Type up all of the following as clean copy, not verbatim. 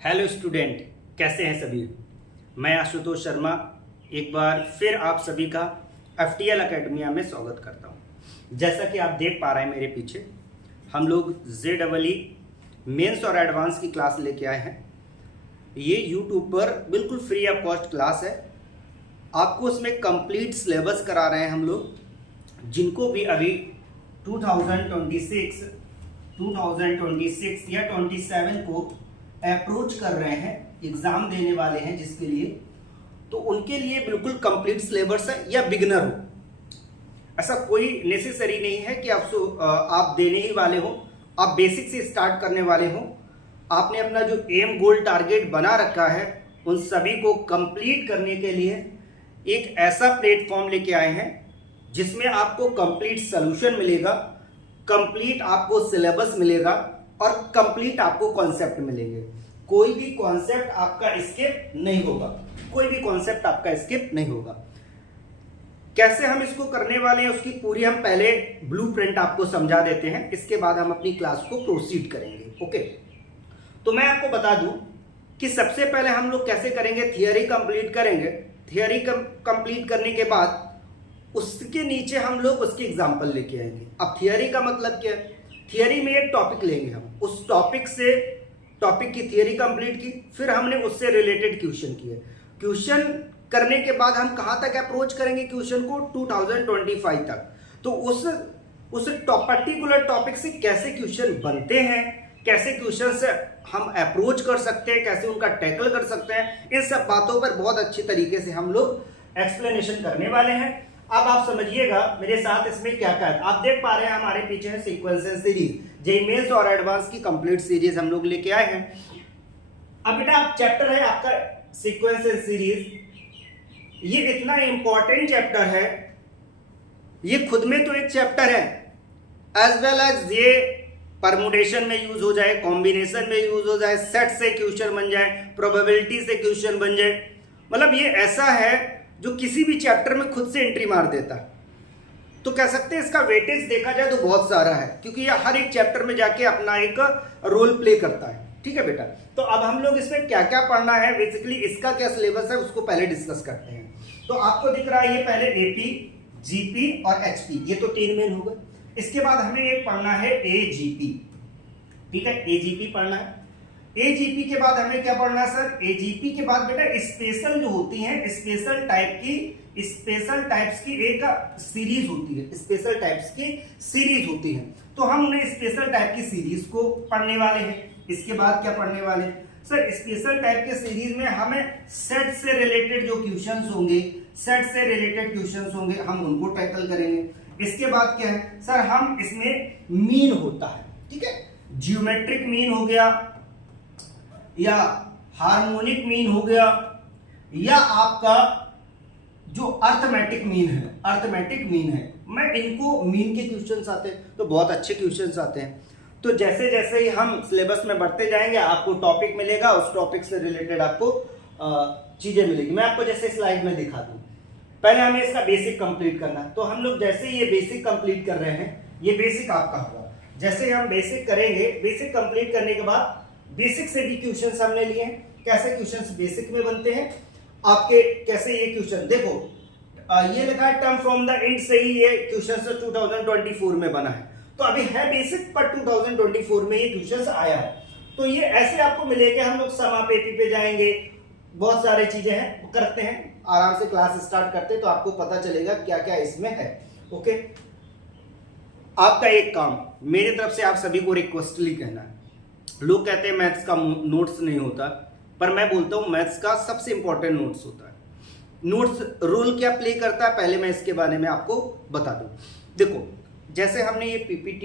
Hello student, कैसे हैं सभी। मैं आशुतोष शर्मा एक बार फिर आप सभी का FTL अकेडमिया में स्वागत करता हूं। जैसा कि आप देख पा रहे हैं मेरे पीछे हम लोग JEE मेंस और एडवांस की क्लास लेके आए हैं। ये YouTube पर बिल्कुल फ्री ऑफ कॉस्ट क्लास है। आपको उसमें कंप्लीट सिलेबस करा रहे हैं हम लोग, जिनको भी अभी 2026 या 27 को अप्रोच कर रहे हैं, एग्जाम देने वाले हैं जिसके लिए, तो उनके लिए बिल्कुल कंप्लीट सिलेबस है। या बिगिनर हो, ऐसा कोई नेसेसरी नहीं है कि आप देने ही वाले हो, आप बेसिक से स्टार्ट करने वाले हो। आपने अपना जो एम गोल टारगेट बना रखा है उन सभी को कंप्लीट करने के लिए एक ऐसा प्लेटफॉर्म लेके आए हैं जिसमें आपको कंप्लीट सोल्यूशन मिलेगा, कंप्लीट आपको सिलेबस मिलेगा और कंप्लीट आपको कॉन्सेप्ट मिलेंगे। कोई भी कॉन्सेप्ट आपका स्किप नहीं होगा, कोई भी कॉन्सेप्ट आपका स्किप नहीं होगा। कैसे हम इसको करने वाले हैं उसकी पूरी हम पहले ब्लूप्रिंट आपको समझा देते हैं, इसके बाद हम अपनी क्लास को प्रोसीड करेंगे। ओके, तो मैं आपको बता दूं कि सबसे पहले हम लोग कैसे करेंगे। थियरी कंप्लीट करेंगे, थियरी कंप्लीट करने के बाद उसके नीचे हम लोग उसके एग्जाम्पल लेके आएंगे। अब थियरी का मतलब क्या है, थियरी में एक टॉपिक लेंगे हम, उस टॉपिक की थियरी कंप्लीट की, फिर हमने उससे रिलेटेड क्वेश्चन किए। क्वेश्चन करने के बाद हम कहां तक अप्रोच करेंगे क्वेश्चन को, 2025 तक। तो उस पर्टिकुलर टॉपिक से कैसे क्वेश्चन बनते हैं, कैसे क्वेश्चन से हम अप्रोच कर सकते हैं, कैसे उनका टैकल कर सकते हैं, इन सब बातों पर बहुत अच्छी तरीके से हम लोग एक्सप्लेनेशन करने वाले हैं। अब आप समझिएगा मेरे साथ इसमें क्या क्या है। आप देख पा रहे हैं हमारे पीछे है सीक्वेंसेस सीरीज, JEE मेंस और एडवांस की कंप्लीट सीरीज हम लोग लेके आए हैं। अब बेटा आप चैप्टर है आपका सीक्वेंसेस सीरीज, ये इतना इंपॉर्टेंट चैप्टर है, ये खुद में तो एक चैप्टर है, एज वेल एज ये परमुटेशन में यूज हो जाए, कॉम्बिनेशन में यूज हो जाए, सेट से क्वेश्चन बन जाए, प्रोबेबिलिटी से क्वेश्चन बन जाए। मतलब ये ऐसा है जो किसी भी चैप्टर में खुद से एंट्री मार देता है। तो कह सकते हैं इसका वेटेज देखा जाए तो बहुत सारा है, क्योंकि ये हर एक चैप्टर में जाके अपना एक रोल प्ले करता है। ठीक है बेटा, तो अब हम लोग इसमें क्या क्या पढ़ना है, बेसिकली इसका क्या सिलेबस है उसको पहले डिस्कस करते हैं। तो आपको दिख रहा है ये पहले AP, GP और HP, ये तो 3 मेन हो गए। इसके बाद हमें एक पढ़ना है AGP। ठीक है, AGP पढ़ना है। AGP के बाद हमें क्या पढ़ना है सर, AGP के बाद बेटा स्पेशल जो होती है, स्पेशल टाइप्स की एक सीरीज होती है, स्पेशल टाइप्स की सीरीज होती है। तो हम उन्हें स्पेशल टाइप की सीरीज को पढ़ने वाले हैं। इसके बाद क्या पढ़ने वाले हैं सर, स्पेशल टाइप के सीरीज में हमें सेट से रिलेटेड जो क्वेश्चंस होंगे, हम उनको टैकल करेंगे। इसके बाद क्या है सर, हम इसमें मीन होता है, ठीक है, ज्योमेट्रिक मीन हो गया या हार्मोनिक मीन हो गया, या आपका जो अर्थमेटिक मीन है, मैं इनको मीन के क्वेश्चंस आते हैं तो बहुत अच्छे क्वेश्चंस आते हैं। तो जैसे जैसे ही हम सिलेबस में बढ़ते जाएंगे आपको टॉपिक मिलेगा, उस टॉपिक से रिलेटेड आपको चीजें मिलेगी। मैं आपको जैसे स्लाइड में दिखा दूं, पहले हमें इसका बेसिक कंप्लीट करना है। तो हम लोग जैसे ही ये बेसिक कंप्लीट कर रहे हैं, ये बेसिक आपका होगा। जैसे ही हम बेसिक करेंगे, बेसिक कंप्लीट करने के बाद बेसिक से भी क्वेश्चंस हमने लिए हैं। कैसे क्वेश्चंस बेसिक में बनते हैं आपके, कैसे ये क्वेश्चन देखो, ये लिखा है टर्म फ्रॉम द एंड से ही ये क्वेश्चन 2024 में बना है। तो अभी है बेसिक, पर 2024 में ये क्वेश्चन आया है। तो ये ऐसे आपको मिलेगा, हम लोग समा पेपी पे जाएंगे, बहुत सारी चीजें हैं करते हैं, आराम से क्लास स्टार्ट करते हैं तो आपको पता चलेगा क्या क्या इसमें है। ओके, आपका एक काम मेरी तरफ से आप सभी को रिक्वेस्टली कहना है। लोग कहते हैं मैथ्स का नोट्स नहीं होता, पर मैं बोलता हूं मैथ्स का सबसे इंपॉर्टेंट नोट्स होता है। नोट्स रोल क्या प्ले करता है पहले मैं इसके बारे में आपको बता दूं। देखो, जैसे हमने ये PPT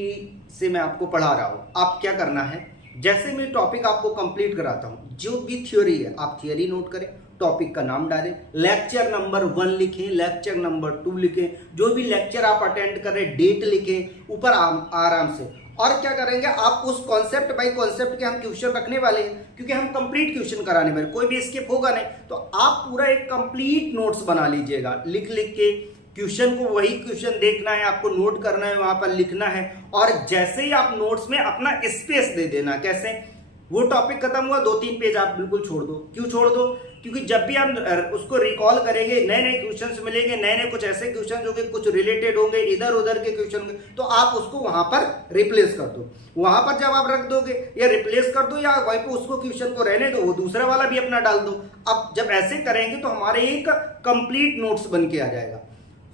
से मैं आपको पढ़ा रहा हूं, आप क्या करना है, जैसे मैं टॉपिक आपको कंप्लीट कराता हूं, जो भी थ्योरी है आप थ्योरी नोट करें, टॉपिक का नाम डालें, लेक्चर नंबर 1 लिखें, लेक्चर नंबर 2 लिखें, जो भी लेक्चर आप अटेंड कर रहे हैं डेट लिखें ऊपर आराम से। और क्या करेंगे, आप उस कॉन्सेप्ट बाय कॉन्सेप्ट के हम क्वेश्चन रखने वाले हैं, क्योंकि हम कंप्लीट क्वेश्चन कराने वाले, कोई भी स्किप होगा नहीं। तो आप पूरा एक कंप्लीट नोट्स बना लीजिएगा, लिख के क्वेश्चन को, वही क्वेश्चन देखना है आपको, नोट करना है, वहां पर लिखना है। और जैसे ही आप नोट्स में अपना स्पेस दे देना, कैसे वो टॉपिक खत्म हुआ, 2-3 पेज आप बिल्कुल छोड़ दो। क्यों छोड़ दो? क्योंकि जब भी हम उसको रिकॉल करेंगे, नए नए क्वेश्चंस मिलेंगे, नए नए कुछ ऐसे क्वेश्चन जो कि कुछ रिलेटेड होंगे, इधर उधर के क्वेश्चन, तो आप उसको वहां पर रिप्लेस कर दो। वहां पर जब आप रख दोगे या रिप्लेस कर दो या वहीं पर उसको क्वेश्चन को रहने दो, वो दूसरा वाला भी अपना डाल दो। अब जब ऐसे करेंगे तो हमारे एक कंप्लीट नोट्स बन के आ जाएगा।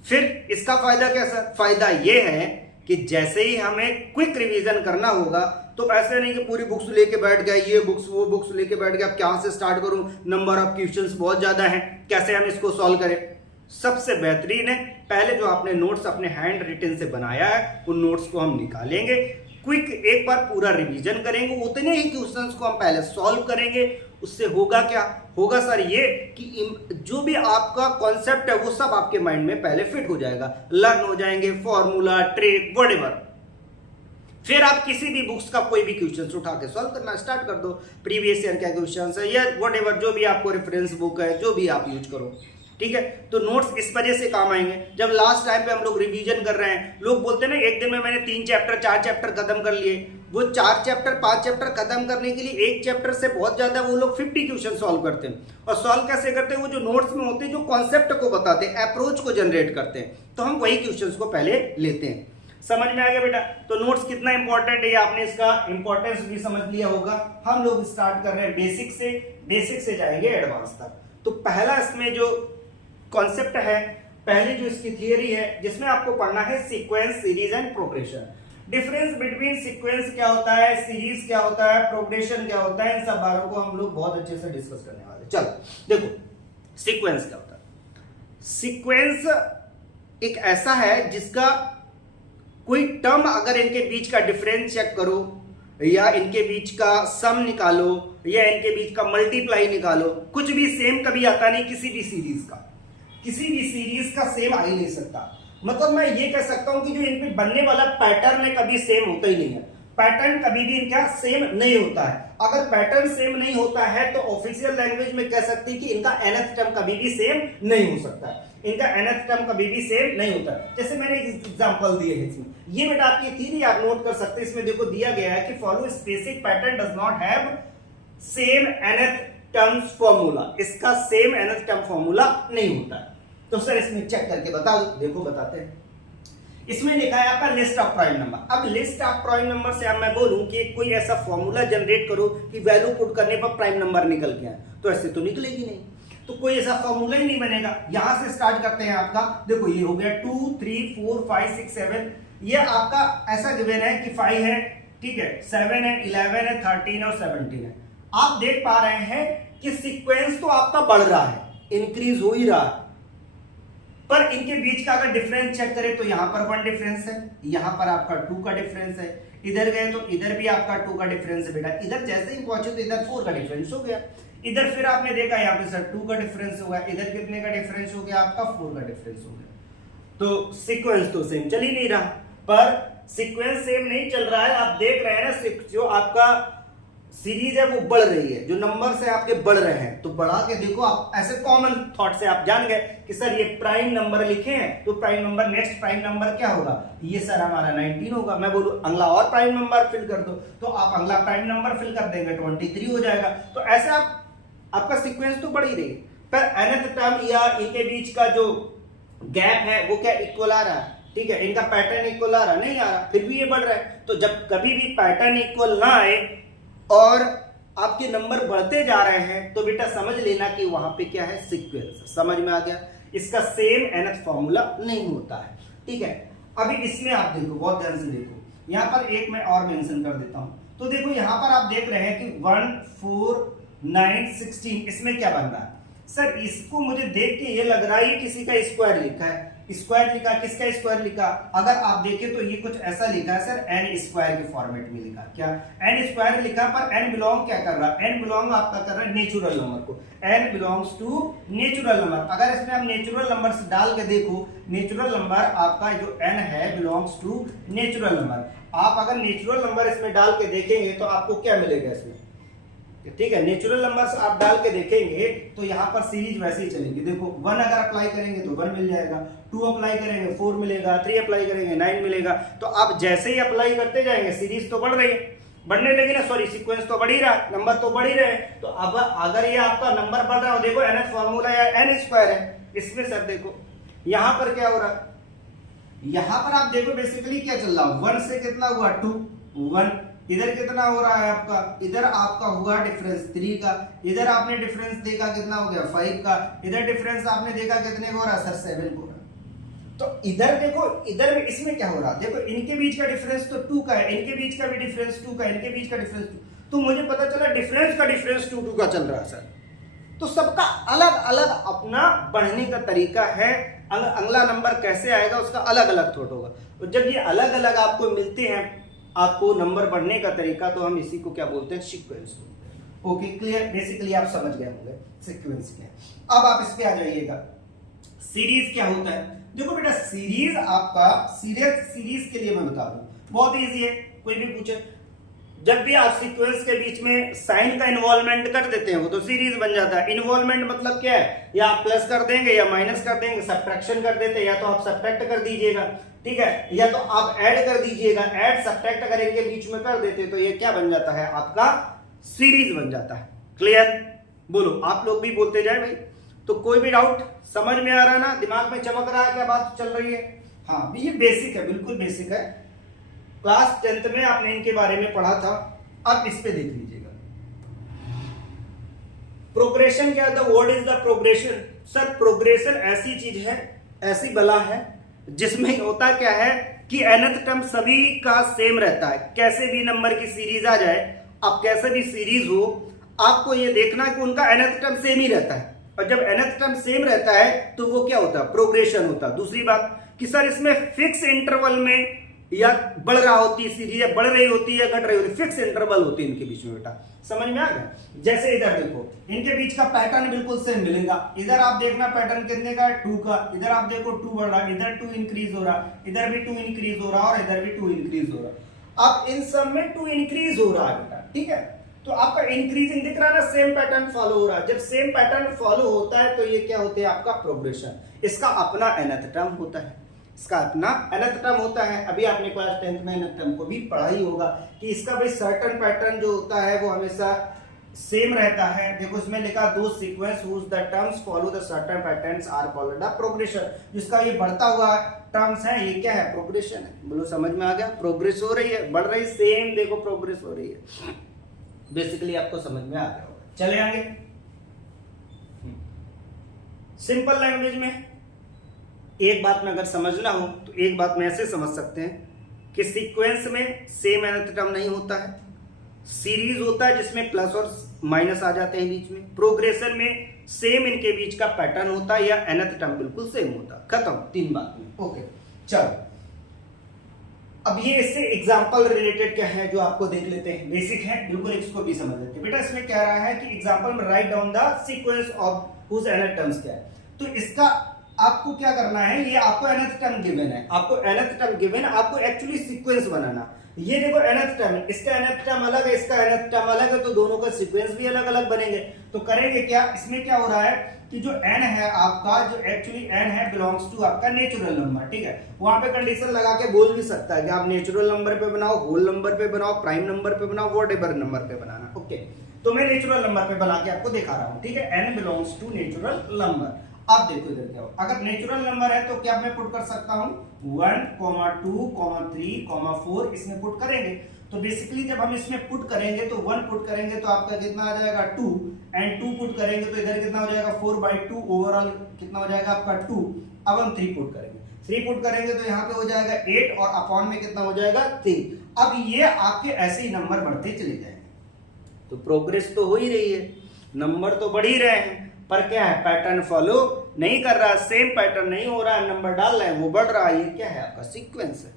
फिर इसका फायदा कैसा? फायदा ये है कि जैसे ही हमें क्विक रिवीजन करना होगा तो ऐसे नहीं कि पूरी बुक्स लेके बैठ गया, ये बुक्स वो बुक्स लेके बैठ गया, अब कहां से स्टार्ट करूं, नंबर ऑफ क्वेश्चंस बहुत ज्यादा हैं, कैसे हम इसको सॉल्व करें। सबसे बेहतरीन है, पहले जो आपने नोट्स अपने हैंड रिटन से बनाया है उन नोट्स को हम निकालेंगे, क्विक एक बार पूरा रिवीजन करेंगे, उतने ही क्वेश्चंस को हम पहले सॉल्व करेंगे। उससे होगा क्या? होगा सर ये कि जो भी आपका कॉन्सेप्ट है वो सब आपके माइंड में पहले फिट हो जाएगा, लर्न हो जाएंगे, फॉर्मूला, ट्रिक, व्हाटएवर। फिर आप किसी भी बुक्स का कोई भी क्वेश्चन उठा के सॉल्व करना स्टार्ट कर दो, प्रीवियस ईयर का क्वेश्चन है या व्हाटएवर, जो भी आपको रेफरेंस बुक है, जो भी आप यूज करो, ठीक है। तो नोट्स इस वजह से काम आएंगे। जब लास्ट टाइम पे हम लोग रिवीजन कर रहे हैं, लोग बोलते हैं ना एक दिन में मैंने 3 चैप्टर 4 चैप्टर खत्म कर लिए, वो 4 चैप्टर 5 चैप्टर खत्म करने के लिए एक चैप्टर से बहुत ज्यादा वो लोग 50 क्वेश्चन सॉल्व करते हैं। और सॉल्व कैसे करते हैं? वो जो नोट्स में होते हैं, जो कॉन्सेप्ट को बताते हैं, अप्रोच को जनरेट करते हैं, तो हम वही क्वेश्चन को पहले लेते हैं। समझ में आ गया बेटा? तो नोट्स कितना इंपॉर्टेंट है, आपने इसका इंपॉर्टेंस भी समझ लिया होगा। हम लोग स्टार्ट कर रहे हैं बेसिक से जाएंगे एडवांस तक। तो पहला इसमें जो कॉन्सेप्ट है, पहली जो इसकी थियरी है, जिसमें आपको पढ़ना है sequence, series and progression. Difference between sequence क्या होता है, सीरीज क्या होता है, प्रोग्रेशन क्या होता है, इन सब बातों को हम लोग बहुत अच्छे से डिस्कस करने वाले हैं। चलो देखो सीक्वेंस क्या होता है। सीक्वेंस एक ऐसा है जिसका कोई टर्म अगर इनके बीच का डिफरेंस चेक करो या इनके बीच का सम निकालो या इनके बीच का मल्टीप्लाई निकालो, कुछ भी सेम कभी आता नहीं। किसी भी सीरीज का सेम आ ही नहीं सकता। मतलब मैं ये कह सकता हूं कि जो इन पे बनने वाला पैटर्न है कभी सेम होता ही नहीं है। पैटर्न कभी भी इनका सेम नहीं होता है। अगर पैटर्न सेम नहीं होता है तो ऑफिशियल लैंग्वेज में कह सकते हैं कि इनका nth टर्म कभी भी सेम नहीं हो सकता है। इनका nth टर्म कभी भी सेम नहीं होता। जैसे मैंने एक एग्जांपल दिए हैं इसमें, ये बेटा आपकी थ्योरी आप नोट कर सकते हैं। इसमें देखो दिया गया है कि follow specific pattern does not have same nth terms formula. इसका सेम nth टर्म फॉर्मूला नहीं होता है। तो सर इसमें चेक करके बता दो। देखो बताते हैं। इसमें लिखा है आपका लिस्ट ऑफ प्राइम नंबर। अब लिस्ट ऑफ प्राइम नंबर से अब मैं बोलूं कि कोई ऐसा फॉर्मूला जनरेट करो कि वैल्यू पुट करने पर प्राइम नंबर निकल गया, तो ऐसे तो निकलेगी नहीं। तो कोई ऐसा फॉर्मूला ही नहीं बनेगा। यहां से स्टार्ट करते हैं। आपका देखो ये हो गया 2 3 4 5 6 7। ये आपका ऐसा गिवन है कि 5 है, ठीक है, 7 है, 11 है, 13 और 17 है। आप देख पा रहे हैं कि सीक्वेंस तो आपका बढ़ रहा है, इंक्रीज हो ही रहा है, पर इनके बीच का अगर डिफरेंस चेक करें तो यहां पर 1 डिफरेंस है, यहां पर आपका 2 का डिफरेंस है, इधर गए तो इधर भी आपका 2 का डिफरेंस है। बेटा इधर जैसे ही पहुंचे तो इधर 4 का डिफरेंस हो गया। इधर फिर आपने देखा यहाँ पे सर 2 का डिफरेंस हो गया, इधर कितने का डिफरेंस हो गया आपका 4 का डिफरेंस हो गया। तो सीक्वेंस तो सेम चल ही नहीं रहा, पर सीक्वेंस सेम नहीं चल रहा है। आप देख रहे हैं ना, जो आपका सीरीज है वो बढ़ रही है, जो नंबर से आपके बढ़ रहे हैं। तो बढ़ा के देखो आप, ऐसे कॉमन थॉट से आप जान गए कि सर ये प्राइम नंबर लिखे हैं, तो prime number next prime number क्या होगा, ये सर हमारा 19 होगा। मैं बोलूं अगला और प्राइम नंबर फिल कर दो, तो आप अगला प्राइम नंबर फिल कर देंगे 23 हो जाएगा। तो ऐसे आपका सीक्वेंस तो बढ़ ही रही, पर nth टर्म या इनके बीच का जो गैप है वो क्या इक्वल आ रहा है, ठीक है, इनका पैटर्न इक्वल आ रहा नहीं आ रहा, फिर भी ये बढ़ रहा है। तो जब कभी भी पैटर्न इक्वल ना आए और आपके नंबर बढ़ते जा रहे हैं तो बेटा समझ लेना कि वहां पे क्या है, सीक्वेंस। समझ में आ गया? इसका सेम nth फॉर्मूला नहीं होता है, ठीक है। अभी इसमें आप देखो, बहुत ध्यान से देखो, यहां पर एक मैं और मेंशन कर देता हूं। तो देखो यहां पर आप देख रहे हैं कि 1 4 9 16, इसमें क्या बन रहा है सर? इसको मुझे देख के ये लग रहा है किसी का स्क्वायर लिखा है। स्क्वायर लिखा, किसका स्क्वायर लिखा? अगर आप देखें तो ये कुछ ऐसा लिखा है सर, n स्क्वायर के फॉर्मेट में लिखा। क्या n स्क्वायर लिखा, पर n बिलोंग क्या कर रहा है? n बिलोंग आपका कर रहा है नेचुरल नंबर को। n belongs to natural number. अगर इसमें आप नेचुरल नंबर से डाल के देखो, नेचुरल नंबर आपका जो n है बिलोंग्स टू नेचुरल नंबर। आप अगर नेचुरल नंबर इसमें डाल के देखेंगे तो आपको क्या मिलेगा इसमें, ठीक है, नेचुरल नंबर्स आप डाल के देखेंगे तो यहां पर सीरीज वैसे ही चलेगी। देखो 1 अगर अप्लाई करेंगे तो 1 मिल जाएगा, 2 अप्लाई करेंगे 4 मिलेगा, 3 अप्लाई करेंगे 9 मिलेगा। तो आप जैसे ही अप्लाई करते जाएंगे सीरीज तो बढ़ रही है, बढ़ने लगी ना, सॉरी सीक्वेंस तो बढ़ ही रहा है, नंबर तो बढ़ ही रहे हैं। तो अब अगर ये आपका नंबर बढ़ रहा हो, देखो nth फॉर्मूला या n स्क्वायर है, इसमें सर देखो यहां पर क्या हो रहा है, यहां पर आप देखो बेसिकली क्या चल रहा है, 1 से कितना हुआ 2 1, इधर कितना हो रहा है आपका, इधर आपका हुआ डिफरेंस 3 का, इधर आपने डिफरेंस देखा कितना हो गया 5 का, इधर डिफरेंस आपने देखा कितने का हो रहा है सर 7 को। तो इधर देखो, इधर में इसमें क्या हो रहा है, देखो इनके बीच का डिफरेंस तो 2 का है, इनके बीच का भी डिफरेंस 2 का है, इनके बीच का डिफरेंस 2, तो मुझे पता चला डिफरेंस का डिफरेंस 2 का चल रहा है सर। तो सबका अलग अलग अपना बढ़ने का तरीका है, अगला नंबर कैसे आएगा उसका अलग अलग थॉट होगा। तो जब ये अलग अलग आपको मिलते हैं, आपको नंबर बढ़ने का तरीका, तो हम इसी को क्या बोलते हैं, सीक्वेंस। ओके क्लियर, बेसिकली आप समझ गए होंगे सीक्वेंस क्या है। अब आप इस पे आ जाइएगा, सीरीज क्या होता है। देखो बेटा सीरीज आपका, सीरीज के लिए मैं बता दूं बहुत इजी है, कोई भी पूछे, जब भी आप सीक्वेंस के बीच में साइन का इन्वॉल्वमेंट कर देते हैं वो तो सीरीज बन जाता है। इन्वॉल्वमेंट मतलब क्या है, या आप प्लस कर देंगे या माइनस कर देंगे, सब्ट्रैक्शन कर देते हैं, या तो आप सब्ट्रैक्ट कर दीजिएगा, ठीक है, या तो आप ऐड कर दीजिएगा, ऐड सब्ट्रैक्ट अगर इनके बीच में कर देते तो ये क्या बन जाता है, आपका सीरीज बन जाता है। क्लियर, बोलो आप लोग भी बोलते जाए भाई। तो कोई भी डाउट समझ में आ रहा है ना, दिमाग में चमक रहा है, क्या बात चल रही है। हाँ ये बेसिक है, बिल्कुल बेसिक है, क्लास 10th में आपने इनके बारे में पढ़ा था। अब इस पे देख लीजिएगा, प्रोग्रेशन क्या था, what is the progression. Sir progression ऐसी चीज है, ऐसी बला है जिसमें होता क्या है कि nth टर्म सभी का सेम रहता है, कैसे भी नंबर की सीरीज आ जाए, अब कैसे भी सीरीज हो, आपको ये देखना है कि उनका nth टर्म सेम ही रहता है, और जब nth टर्म सेम रहता है तो वो क्या होता है, प्रोग्रेशन होता है। दूसरी बात कि सर इसमें फिक्स इंटरवल में या बढ़ रहा होती है सीरीज, या बढ़ रही होती है या घट रही होती है, फिक्स इंटरवल होती है इनके बीच में बेटा, समझ में आ गया। जैसे इधर देखो, इनके बीच का पैटर्न बिल्कुल सेम मिलेगा, इधर आप देखना पैटर्न कितने का है 2 का, इधर आप देखो 2 बढ़ रहा है, इधर 2 इंक्रीज हो रहा, इधर भी 2 इंक्रीज हो रहा और इधर भी 2 इंक्रीज हो रहा। अब इन सब में 2 इंक्रीज हो रहा है बेटा, ठीक है, तो आपका इंक्रीजिंग दिख रहा है ना, सेम पैटर्न फॉलो हो रहा है। जब सेम पैटर्न फॉलो होता है तो ये क्या होते हैं, आपका प्रोग्रेशन। इसका अपना nth टर्म होता है, इसका अपना nth टर्म होता है। अभी आपने क्लास 10th में nth टर्म को भी पढ़ा ही होगा कि इसका भाई सर्टेन पैटर्न जो होता है वो हमेशा सेम रहता है। देखो इसमें लिखा दो sequence whose the terms follow the certain patterns are called the progression. जिसका ये बढ़ता हुआ टर्म्स है ये क्या है, प्रोग्रेशन है। बोलो समझ में आ गया, प्रोग्रेस हो रही है, बढ़ रही, सेम देखो प्रोग्रेस हो रही है। बेसिकली आपको समझ में आ गया होगा। चले आगे, सिंपल लैंग्वेज में एक बात में अगर समझना हो तो एक बात में ऐसे समझ सकते हैं कि सीक्वेंस में सेम nth टर्म नहीं होता है, सीरीज होता है जिसमें प्लस और माइनस आ जाते हैं बीच में, प्रोग्रेशन में सेम इनके बीच का पैटर्न होता है या nth टर्म बिल्कुल सेम होता है। खत्म, 3 बात में। ओके चलो, अब ये इससे एग्जांपल रिलेटेड क्या है जो आपको देख लेते हैं, बेसिक है बिल्कुल, इसको भी समझ लेते हैं। बेटा इसमें क्या रहा है कि एग्जांपल में write down the sequence of whose nth terms क्या है। तो इसका आपको क्या करना है, ये आपको nth टर्म गिवन है, आपको nth टर्म गिवन है, आपको एक्चुअली सीक्वेंस बनाना। ये देखो nth टर्म है, इसका nth टर्म अलग है, इसका nth टर्म अलग है, तो दोनों का सीक्वेंस भी अलग अलग बनेंगे। तो करेंगे क्या, इसमें क्या हो रहा है कि जो n है आपका, जो एक्चुअली n है बिलोंग्स टू आपका नेचुरल नंबर, ठीक है। वहां पे कंडीशन लगा के बोल भी सकता है कि आप नेचुरल नंबर पे बनाओ, होल नंबर पे बनाओ, प्राइम नंबर पे बनाओ, व्हाटएवर नंबर पे बनाना। ओके, तो मैं नेचुरल नंबर पे बना के आपको दिखा रहा हूं, ठीक है। n belongs to natural number. अब देखो इधर क्या हो, अगर नेचुरल नंबर है तो क्या मैं पुट कर सकता हूं 1, 2, 3, 4 इसमें पुट करेंगे। तो बेसिकली जब हम इसमें पुट करेंगे तो 1 पुट करेंगे तो आपका कितना आ जाएगा 2, एंड 2 पुट करेंगे तो इधर कितना हो जाएगा 4/2, ओवरऑल कितना हो जाएगा आपका 2। अब हम 3 पुट करेंगे, 3 पुट करेंगे तो यहाँ पे हो जाएगा 8 और अपॉन में कितना हो जाएगा 3। अब ये आपके ऐसे ही नंबर बढ़ते चले जाएंगे। तो प्रोग्रेस तो हो ही रही है, नंबर तो बढ़ ही रहे हैं, पर क्या है, पैटर्न फॉलो नहीं कर रहा, सेम पैटर्न नहीं हो रहा है, नंबर डाल रहे हैं वो बढ़ रहा है। ये क्या है, आपका सीक्वेंस है,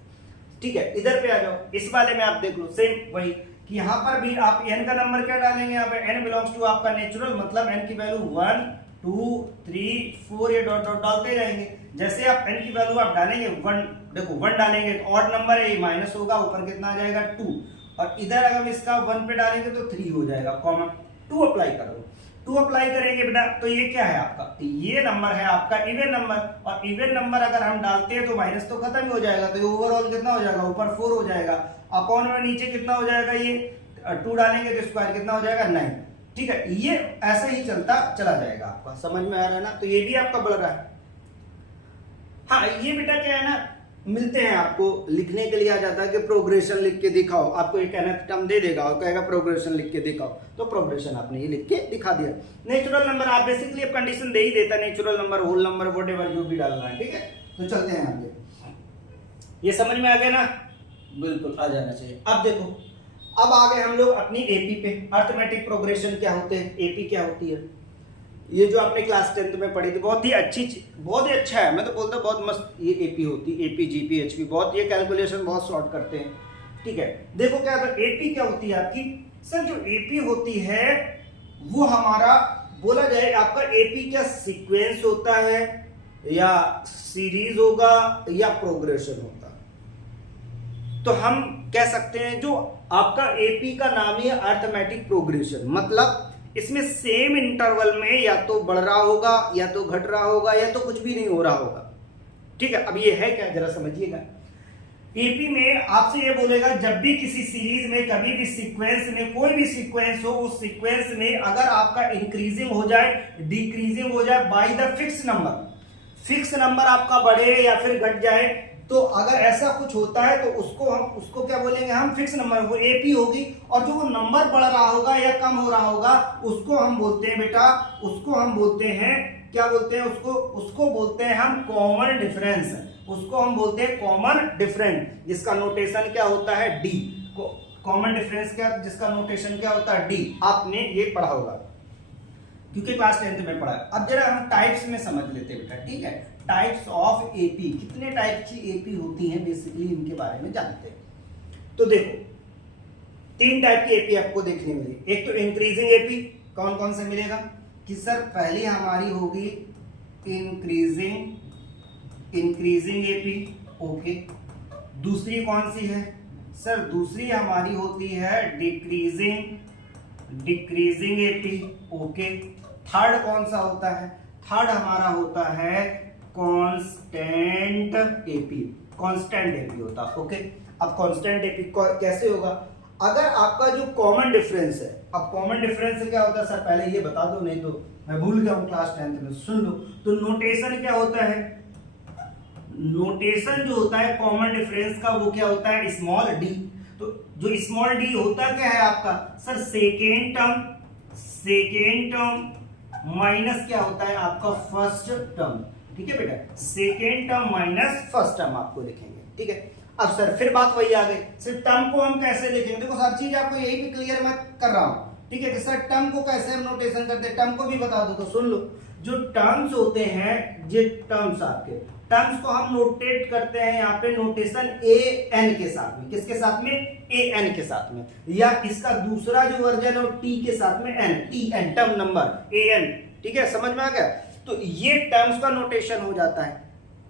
ठीक है। इधर पे आ जाओ, इस वाले में आप देख लो सेम वही कि यहाँ पर भी आप n का नंबर क्या डालेंगे, यहाँ पे n बिलोंग्स टू आपका नेचुरल, मतलब n की वैल्यू 1, 2, 3, 4 ये डॉट डॉट डालते रहेंगे। जैसे आप n की वैल्यू आप डालेंगे 1, देखो 1 डालेंगे तो ऑड नंबर है, ये माइनस होगा, ऊपर कितना आ जाएगा 2, और इधर अगर हम इसका 1 पे डालेंगे तो 3 हो जाएगा, कॉमा 2 अप्लाई करो। 2 अप्लाई करेंगे बेटा तो ये क्या है आपका, ये नंबर है आपका इवन नंबर, और इवन नंबर अगर हम डालते हैं तो माइनस तो खत्म ही हो जाएगा, तो ओवरऑल कितना हो जाएगा, ऊपर 4 हो जाएगा, अपॉन में नीचे कितना हो जाएगा, ये 2 डालेंगे तो स्क्वायर कितना हो जाएगा 9। ठीक है, ये ऐसे ही चलता चला जाएगा। आपका समझ में आ रहा है ना? तो ये भी आपका बढ़ रहा है। हाँ, ये बेटा क्या है ना, मिलते हैं आपको लिखने के लिए आ जाता है कि प्रोग्रेशन लिख के दिखाओ, आपको एक nth टर्म दे देगा और कहेगा प्रोग्रेशन लिख के दिखाओ, तो प्रोग्रेशन आपने ये लिख के दिखा दिया। नेचुरल नंबर आप बेसिकली अब कंडीशन दे ही देता है, natural number, whole number, whatever जो भी डालना है। ठीक है, तो चलते हैं आगे। ये समझ में आ गया ना? बिल्कुल आ जाना चाहिए। अब देखो, अब आ गए हम लोग अपनी एपी पे। अर्थमेटिक प्रोग्रेशन क्या होते हैं, एपी क्या होती है, ये जो आपने क्लास 10th में पढ़ी थी, बहुत ही अच्छी, बहुत ही अच्छा है। मैं तो बोलता हूँ बहुत मस्त ये एपी होती है, एपी जीपी एचपी, बहुत ये कैलकुलेशन बहुत शॉर्ट करते हैं। ठीक है, देखो क्या होता है, एपी क्या होती है आपकी। सर जो एपी होती है वो हमारा बोला जाए आपका एपी क्या सीक्वेंस होता है या सीरीज होगा या प्रोग्रेशन होता है। तो हम कह सकते हैं जो आपका एपी का नाम ही है अर्थमेटिक प्रोग्रेशन, मतलब इसमें सेम इंटरवल में या तो बढ़ रहा होगा या तो घट रहा होगा या तो कुछ भी नहीं हो रहा होगा। ठीक है, अब ये है क्या, जरा समझिएगा। एपी में आपसे ये बोलेगा जब भी किसी सीरीज में, कभी भी सीक्वेंस में, कोई भी सीक्वेंस हो, उस सीक्वेंस में अगर आपका इंक्रीजिंग हो जाए, डिक्रीजिंग हो जाए by the fix number, fix number आपका बढ़े या फिर घट जाए, तो अगर ऐसा कुछ होता है तो उसको क्या बोलेंगे हम, फिक्स नंबर, वो एपी होगी। और जो वो नंबर बढ़ रहा होगा या कम हो रहा होगा उसको हम बोलते हैं बेटा, उसको हम बोलते हैं, क्या बोलते हैं उसको बोलते हैं हम कॉमन डिफरेंस। उसको हम बोलते हैं कॉमन डिफरेंस, जिसका नोटेशन क्या होता है, डी। कॉमन डिफरेंस क्या, जिसका नोटेशन क्या होता है, डी। आपने ये पढ़ा होगा क्योंकि क्लास 10th में पढ़ा है। अब जरा हम टाइप्स में समझ लेते हैं बेटा। ठीक है, टाइप्स ऑफ एपी, कितने टाइप की एपी होती हैं बेसिकली, इनके बारे में जानते हैं। तो देखो 3 टाइप की एपी आपको देखने मिली। एक तो इंक्रीजिंग एपी, कौन कौन से मिलेगा कि सर पहली हमारी होगी इंक्रीजिंग एपी, ओके। दूसरी कौन सी है सर, दूसरी हमारी होती है डिक्रीजिंग एपी, ओके। थर्ड कौन सा होता है, थर्ड हमारा होता है कांस्टेंट एपी, कांस्टेंट एपी होता है, ओके। अब कांस्टेंट एपी कैसे होगा, अगर आपका जो कॉमन डिफरेंस है, अब कॉमन डिफरेंस क्या होता है सर, पहले ये बता दो नहीं तो मैं भूल गया हूं क्लास 10th में, सुन लो। तो नोटेशन क्या होता है, नोटेशन जो होता है कॉमन डिफरेंस का वो क्या होता है, स्मॉल डी। तो जो स्मॉल डी होता क्या है आपका सर, सेकेंड टर्म माइनस क्या होता है आपका फर्स्ट टर्म। ठीक है बेटा, second term minus first term आपको लिखेंगे। ठीक है, अब सर फिर बात वही आ गई, सिर्फ टर्म को हम कैसे लिखेंगे। देखो हर चीज आपको यही भी क्लियर मैं कर रहा हूं। ठीक है कि सर टर्म को कैसे हम नोटेशन करते हैं, टर्म को भी बता दो। तो सुन लो, जो टर्म्स होते हैं, ये टर्म्स आपके टर्म्स को हम नोटेट करते हैं यहाँ पे नोटेशन ए एन के साथ में। किसके साथ में, ए एन के साथ में, या इसका दूसरा जो वर्जन है टी के साथ में, n, t n, term number a n. ठीक है, समझ में आ गया। तो ये टर्म्स का नोटेशन हो जाता है,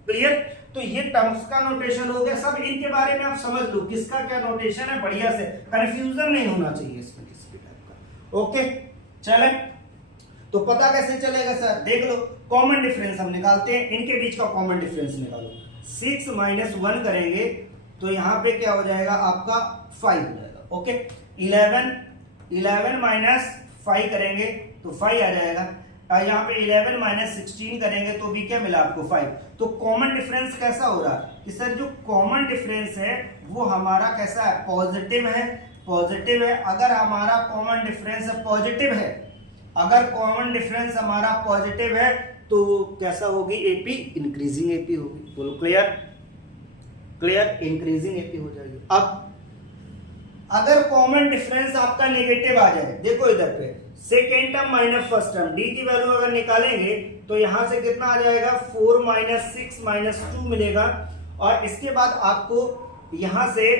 क्लियर। तो ये टर्म्स का नोटेशन हो गया। सब इनके बारे में आप समझ लो किसका क्या नोटेशन है, बढ़िया से, कंफ्यूजन नहीं होना चाहिए इसमें किसी भी टाइप का। ओके चले, तो पता कैसे चलेगा सर, देख लो, कॉमन डिफरेंस हम निकालते हैं, इनके बीच का कॉमन डिफरेंस निकालो। 6 - 1 करेंगे तो यहां पे क्या हो जाएगा आपका 5 हो जाएगा, ओके। 11 - 5 करेंगे तो 5 आ जाएगा। यहाँ पे 11 - 16 करेंगे तो भी क्या मिला आपको 5। तो कॉमन डिफरेंस कैसा हो रहा है कि सर जो कॉमन डिफरेंस है वो हमारा कैसा है, पॉजिटिव है, पॉजिटिव है। अगर हमारा कॉमन डिफरेंस पॉजिटिव है, अगर कॉमन डिफरेंस हमारा पॉजिटिव है तो कैसा होगी, एपी इंक्रीजिंग एपी होगी। बोलो क्लियर, क्लियर, इंक्रीजिंग एपी हो जाएगी। अब अगर कॉमन डिफरेंस आपका नेगेटिव आ जाए, देखो इधर पे second term minus first term, D की वैल्यू अगर निकालेंगे तो यहां से कितना आ जाएगा, 4 - 6 - 2 मिलेगा। और इसके बाद आपको यहां से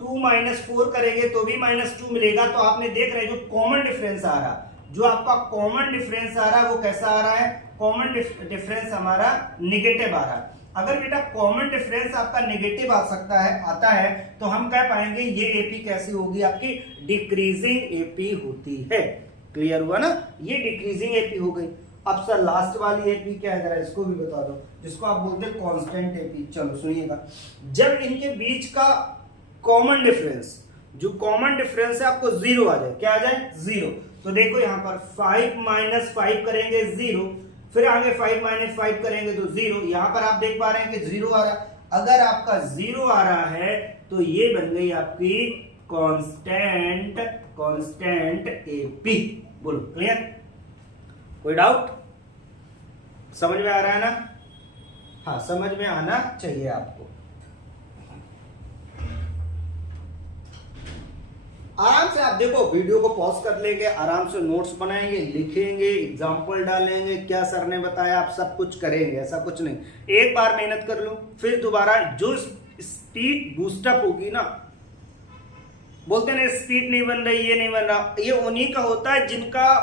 2 - 4 करेंगे तो भी -2 मिलेगा। तो आपने देख रहे जो कॉमन डिफरेंस आ रहा, जो आपका कॉमन डिफरेंस आ रहा है वो कैसा आ रहा है, कॉमन डिफरेंस हमारा निगेटिव आ रहा है। अगर बेटा कॉमन डिफरेंस आपका नेगेटिव आता है तो हम कह पाएंगे ये एपी कैसी होगी, आपकी डिक्रीजिंग एपी होती है। क्लियर हुआ ना, ये डिक्रीजिंग एपी हो गई। अब सर लास्ट वाली एपी क्या है, जरा इसको भी बता दो, जिसको आप बोलते हैं कांस्टेंट एपी। चलो सुनिएगा, जब इनके बीच का कॉमन डिफरेंस जो कॉमन डिफरेंस है आपको 0 आ जाए। क्या आ जाए? 0। तो देखो यहाँ पर 5 माइनस 5 करेंगे 0, फिर आगे 5 माइनस 5 करेंगे तो 0। यहाँ पर आप देख पा रहे हैं कि 0 आ रहा है। अगर आपका 0 आ रहा है तो ये बन गई आपकी कांस्टेंट एपी। बोलो क्लियर? कोई डाउट? समझ में आ रहा है ना? हाँ, समझ में आना चाहिए आपको। आराम से आप देखो, वीडियो को पॉज कर लेंगे, आराम से नोट्स बनाएंगे, लिखेंगे, एग्जाम्पल डालेंगे, क्या सर ने बताया आप सब कुछ करेंगे, ऐसा कुछ नहीं। एक बार मेहनत कर लो, फिर दोबारा जो स्पीड बूस्टअप होगी ना, बोलते हैं ना स्पीड नहीं बन रही, ये नहीं बन रहा, ये उन्हीं का होता है जिनका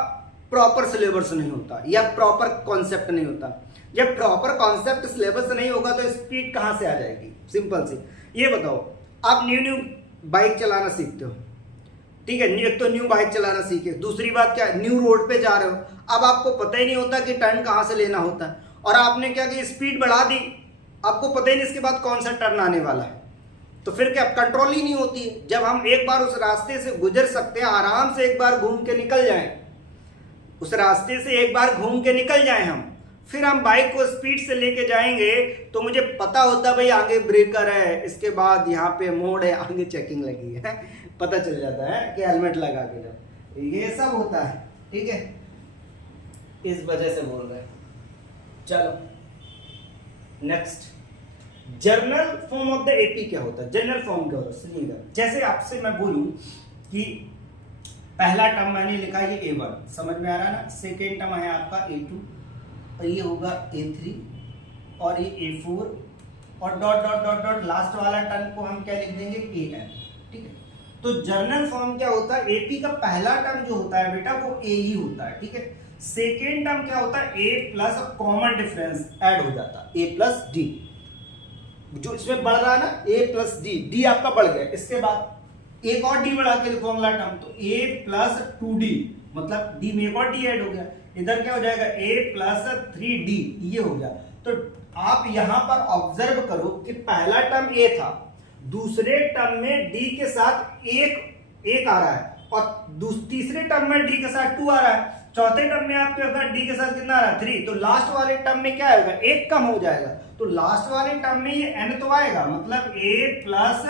प्रॉपर सिलेबस नहीं होता या प्रॉपर कॉन्सेप्ट नहीं होता। जब प्रॉपर कॉन्सेप्ट सिलेबस नहीं होगा तो स्पीड कहां से आ जाएगी? सिंपल सी। ये बताओ, आप न्यू बाइक चलाना सीखते हो, ठीक है, एक तो न्यू बाइक चलाना सीखे, दूसरी बात क्या है, न्यू रोड पे जा रहे हो, अब आपको पता ही नहीं होता कि टर्न कहां से लेना होता है, और आपने क्या कि स्पीड बढ़ा दी, आपको पता ही नहीं इसके बाद कौन सा टर्न आने वाला है, तो फिर क्या कंट्रोल ही नहीं होती है। जब हम एक बार उस रास्ते से गुजर सकते हैं, आराम से एक बार घूम के निकल जाएं, उस रास्ते से एक बार घूम के निकल जाएं हम, फिर हम बाइक को स्पीड से लेके जाएंगे तो मुझे पता होता भाई आगे ब्रेकर है, इसके बाद यहाँ पे मोड़ है, आगे चेकिंग लगी है, पता चल जाता है कि हेलमेट लगा के जाओ, ये सब होता है, ठीक है, इस वजह से बोल रहे हैं। चलो next, journal form of the AP क्या होता है? जर्नल फॉर्म क्या होता है? सुनिएगा, जैसे आपसे मैं बोलूं कि पहला टर्म मैंने लिखा ये A1, समझ में आ रहा है ना, सेकेंड टर्म है आपका A2, और ये होगा A3, और ये A4, और dot dot dot dot last वाला टर्म को हम क्या लिख देंगे? AN, ठीक है। तो जर्नल फॉर्म क्या होता है? एपी का पहला टर्म जो होता है बेटा वो A ही होता है, ठीक है। सेकेंड टर्म क्या होता है? A plus common difference add हो जाता है, A प्लस डी, जो इसमें बढ़ रहा है ना, A प्लस डी आपका बढ़ गया, इसके बाद एक और डी बढ़ा के लिखो अगला टर्म, तो A प्लस 2D, मतलब डी में एक और डी ऐड हो गया, इधर क्या हो जाएगा? A प्लस 3D, ये हो गया। तो आप यहां पर ऑब्जर्व करो कि पहला टर्म A था, दूसरे टर्म में D के साथ एक आ रहा है, और तीसरे टर्म में D के साथ 2 आ रहा है, चौथे टर्म में आपके अगर D के साथ कितना आ रहा है? 3, तो लास्ट वाले टर्म में क्या आएगा? 1 कम हो जाएगा, तो लास्ट वाले टर्म में ये n तो आएगा, मतलब A प्लस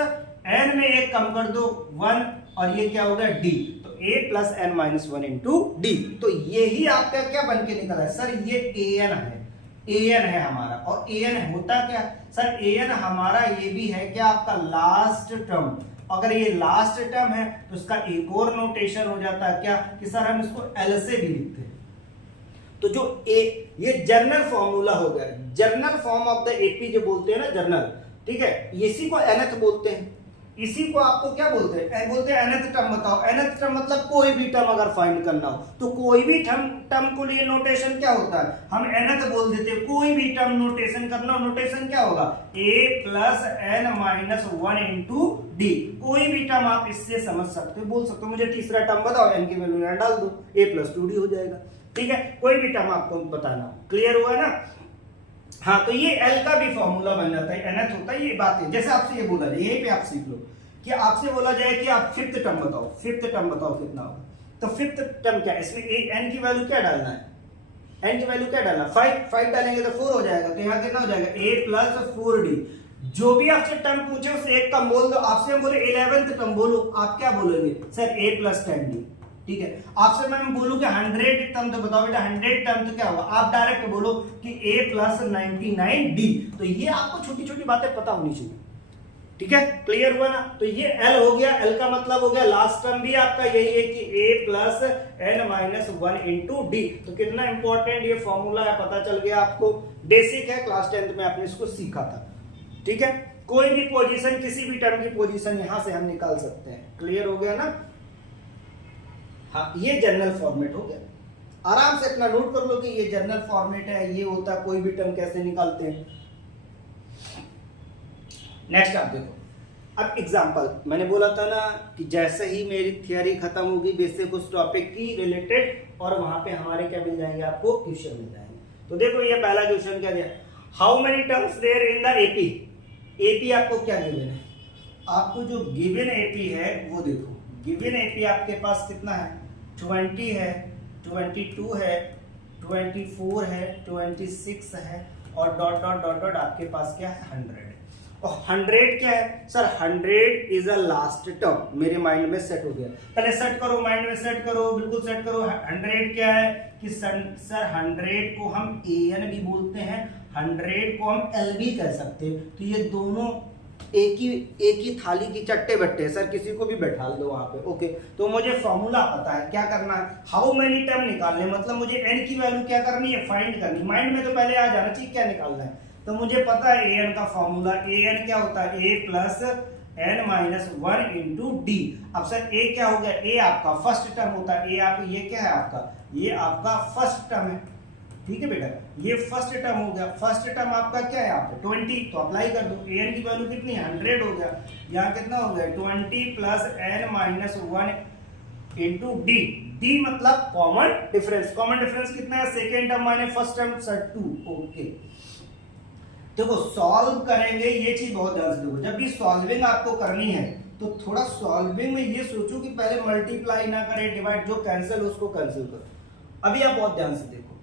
n में 1 कम कर दो 1, और ये क्या होगा? D, तो A plus n minus 1 into D. तो यही आपका क्या बन के निकला है? सर ये AN है, AN है हमारा, और AN होता क्या सर? AN हमारा ये भी है क्या आपका लास्ट टर्म। अगर ये लास्ट टर्म है तो इसका एक और नोटेशन हो जाता है क्या कि सर हम इसको L से भी लिखते हैं। तो जो ये जर्नल फॉर्मूला हो गया, journal form of the AP जो बोलते हैं ना जर्नल, ठीक है, इसी को nth बोलते हैं, इसी को आपको क्या बोलते हैं? बोलते हैं nth टर्म बताओ। nth टर्म मतलब कोई भी टर्म अगर फाइंड करना हो तो कोई भी टर्म को लिए नोटेशन क्या होता है? हम nth बोल देते हैं। कोई भी टर्म नोटेशन करना हो, नोटेशन क्या होगा? a plus n minus 1 into D. कोई भी टर्म आप इससे समझ सकते हो, बोल सकते हो मुझे तीसरा टर्म बताओ, n की वैल्यू यहाँ डाल दो, a प्लस 2d हो जाएगा, ठीक है। कोई भी टर्म आपको बताना हो, क्लियर हुआ ना? हाँ, तो ये L का भी फॉर्मूला बन जाता है, nth होता है, ये बात है। जैसे आपसे ये बोला जाए, यहीं पे आप सीख लो कि आपसे बोला जाए कि आप फिफ्थ टर्म बताओ, फिफ्थ टर्म बताओ कितना होगा, तो फिफ्थ टर्म क्या है? इसमें n की वैल्यू क्या डालना है? n की वैल्यू क्या डालना? 5 डालेंगे तो 4 हो जाएगा, तो यहाँ कितना हो जाएगा? a plus 4d। जो भी आपसे टर्म पूछे उससे एक कम बोल दो। आपसे हम बोले 11th टर्म बोलो, आप क्या बोलोगे? सर a प्लस 10d, ठीक है। आपसे मैं बोलूं कि 100 टर्म, तो बताओ बेटा 100 टर्म तो क्या होगा? आप डायरेक्ट बोलो कि a प्लस 99d। तो ये आपको छोटी छोटी बातें पता होनी चाहिए, ठीक है, क्लियर हुआ ना? तो ये L हो गया, L का मतलब हो गया लास्ट टर्म भी आपका यही है कि a plus n minus 1 into D. तो कितना इंपॉर्टेंट ये फॉर्मूला है, पता चल गया आपको, बेसिक है, क्लास 10th में आपने इसको सीखा था, ठीक है। कोई भी पोजीशन, किसी भी टर्म की पोजीशन यहां से हम निकाल सकते हैं, क्लियर हो गया ना? हाँ, ये जनरल फॉर्मेट हो गया। आराम से इतना नोट कर लो कि ये जनरल फॉर्मेट है, ये होता है, कोई भी टर्म कैसे निकालते हैं। नेक्स्ट आप देखो, अब एग्जांपल मैंने बोला था ना कि जैसे ही मेरी थियरी खत्म होगी बेसिक उस टॉपिक की रिलेटेड, और वहां पे हमारे क्या मिल जाएंगे? आपको क्वेश्चन मिल जाएंगे। तो देखो ये पहला क्वेश्चन क्या दिया? How many terms there in the AP. AP आपको क्या गिवन है? आपको जो गिवन एपी है वो देखो, गिवन एपी आपके पास कितना है, 20 है, 22 है, 24 है, 26 है और डॉट डॉट डॉट डॉट आपके पास क्या है, 100 है। और 100 क्या है sir, 100 is a last term, मेरे माइंड में सेट हो गया। पहले सेट करो, माइंड में सेट करो, बिल्कुल सेट करो। 100 क्या है कि सर 100 को हम an भी बोलते हैं, 100 को हम l भी कह सकते हैं। तो ये दोनों एक ही थाली की चट्टे बट्टे, सर किसी को भी बैठा दो वहां पे। ओके, तो मुझे फॉर्मूला पता है, क्या करना है, हाउ मेनी टर्म निकालने, मतलब मुझे n की वैल्यू क्या करनी है, फाइंड करनी। माइंड में तो पहले आ जाना चाहिए क्या निकालना है। तो मुझे पता है an का फॉर्मूला, an क्या होता है, a plus n minus 1 into D. अब सर a क्या हो गया, a आपका फर्स्ट टर्म होता है, a आप ये क्या है आपका, ये आपका फर्स्ट टर्म है, ठीक है बेटा, ये फर्स्ट टर्म हो गया। फर्स्ट टर्म आपका क्या है यहाँ पे 20, तो अप्लाई कर दो, an की वैल्यू कितनी है 100 हो गया, यहाँ कितना हो गया 20 plus n minus 1 into D. D मतलब कॉमन डिफरेंस, कॉमन डिफरेंस कितना है, second term minus first term sir 2। Okay, देखो सॉल्व करेंगे, ये चीज बहुत ध्यान से देखो, जब भी सॉल्विंग आपको करनी है तो थोड़ा सॉल्विंग में ये सोचो कि पहले मल्टीप्लाई ना करें, डिवाइड, जो कैंसिल उसको कैंसिल करो। अभी आप बहुत ध्यान से देखो,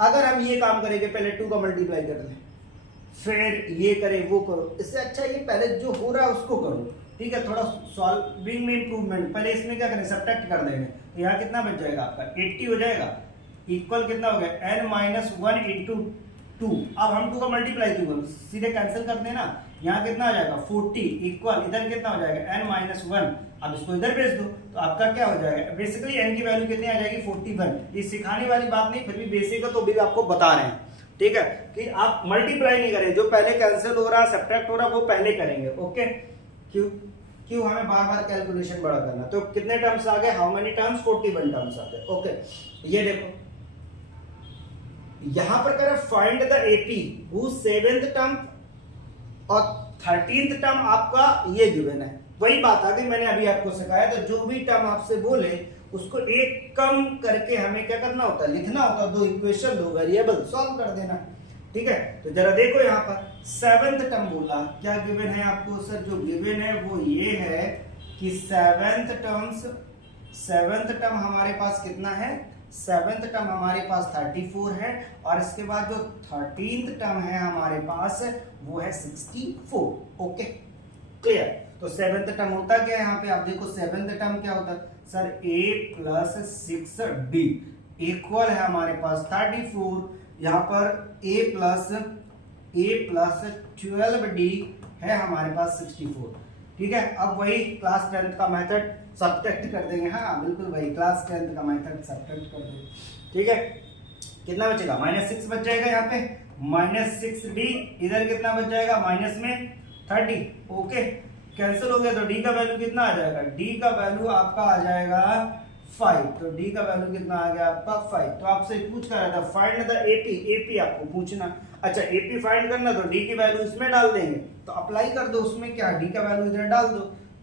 अगर हम ये काम करेंगे, पहले 2 का मल्टीप्लाई कर लें, फिर ये करें वो करो, इससे अच्छा ये पहले जो हो रहा है उसको करो, ठीक है। थोड़ा सॉल्विंग में इंप्रूवमेंट, पहले इसमें क्या करें, सब्ट्रैक्ट कर देंगे, तो यहाँ कितना बच जाएगा आपका 80 हो जाएगा, इक्वल कितना हो गया n माइनस 1 इंटू 2। अब हम 2 का मल्टीप्लाई क्यों करो, सीधे कैंसिल कर देना, यहाँ कितना हो जाएगा 40 इक्वल इधर कितना हो जाएगा n माइनस 1। अब इसको इधर भेज दो तो आपका क्या हो जाएगा, बेसिकली n की वैल्यू कितनी आ जाएगी 41। ये सिखाने वाली बात नहीं, फिर भी बेसिक है तो भी आपको बता रहे हैं, ठीक है, कि आप मल्टीप्लाई नहीं करें, जो पहले कैंसिल हो रहा है सब्ट्रैक्ट हो रहा है वो पहले करेंगे। ओके, क्यों हमें बार बार कैलकुलेशन बड़ा करना। तो कितने टर्म्स आ गए, हाउ मेनी टर्म्स, 41 टर्म्स आ गए। ओके, ये देखो यहां पर करें find the AP who 7th term और 13th टर्म आपका ये गिवन है। वही बात आ गई, मैंने अभी आपको सिखाया, तो जो भी टर्म आपसे बोले उसको एक कम करके हमें क्या करना होता है, लिखना होता है, 2 इक्वेशन 2 वेरिएबल सॉल्व कर देना, ठीक है। तो जरा देखो यहाँ पर 7th टर्म बोला, क्या गिवन है आपको सर, जो गिवन है वो ये है कि 7th टर्म हमारे पास कितना है, 7th टर्म हमारे पास 34 है और इसके बाद जो 13th टर्म है हमारे पास वो है 64। Okay, clear. तो 7th टर्म होता क्या है, यहाँ पे आप देखो 7th टर्म क्या होता है sir, a plus 6d equal है हमारे पास 34, यहाँ पर a प्लस 12d है हमारे पास 64, ठीक है। अब वही क्लास 10th का मेथड सब्ट्रैक्ट कर देंगे, हाँ बिल्कुल वही क्लास 10th का मेथड सब्ट्रैक्ट कर देंगे, ठीक है। कितना बचेगा, -6 बच जाएगा यहाँ पे, -6d, इधर कितना बच जाएगा माइनस में 30। ओके, कैंसिल हो गया तो d का वैल्यू कितना आ जाएगा, d का वैल्यू आपका आ जाएगा 5। तो d का वैल्यू कितना आ गया आपका 5। तो आपसे पूछ कर रहा था फाइंड द एपी, एपी आपको पूछना, अच्छा एपी फाइंड करना तो d की वैल्यू इसमें डाल देंगे, तो अप्लाई कर दो, उसमें क्या d का वैल्यू इधर डाल दो,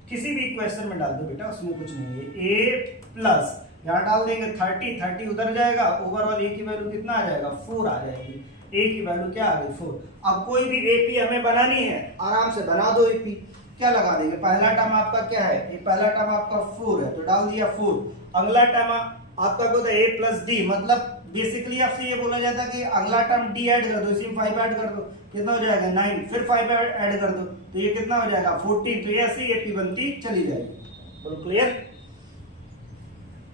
किसी भी इक्वेशन में डाल दो बेटा, उसमें कुछ नहीं है। a प्लस यहाँ डाल देंगे 30 उधर जाएगा, ओवरऑल a की वैल्यू कितना आ जाएगा 4 आ जाएगी, a की वैल्यू क्या आ गई 4। अब कोई भी एपी हमें बनानी है, आराम से बना दो एपी, क्या लगा देंगे, पहला टर्म आपका क्या है, ये पहला टर्म आपका 4 है तो डाल दिया 4, अगला टर्म आपका क्या होता है a प्लस डी, मतलब बेसिकली आपसे ये बोला जाता है कि अगला टर्म d ऐड कर दो, इसी में 5 ऐड कर दो, कितना हो जाएगा 9, फिर 5 ऐड कर दो तो ये कितना हो जाएगा 14। तो ये ऐसे एपी बनती चली जाएगी, बोलो क्लियर।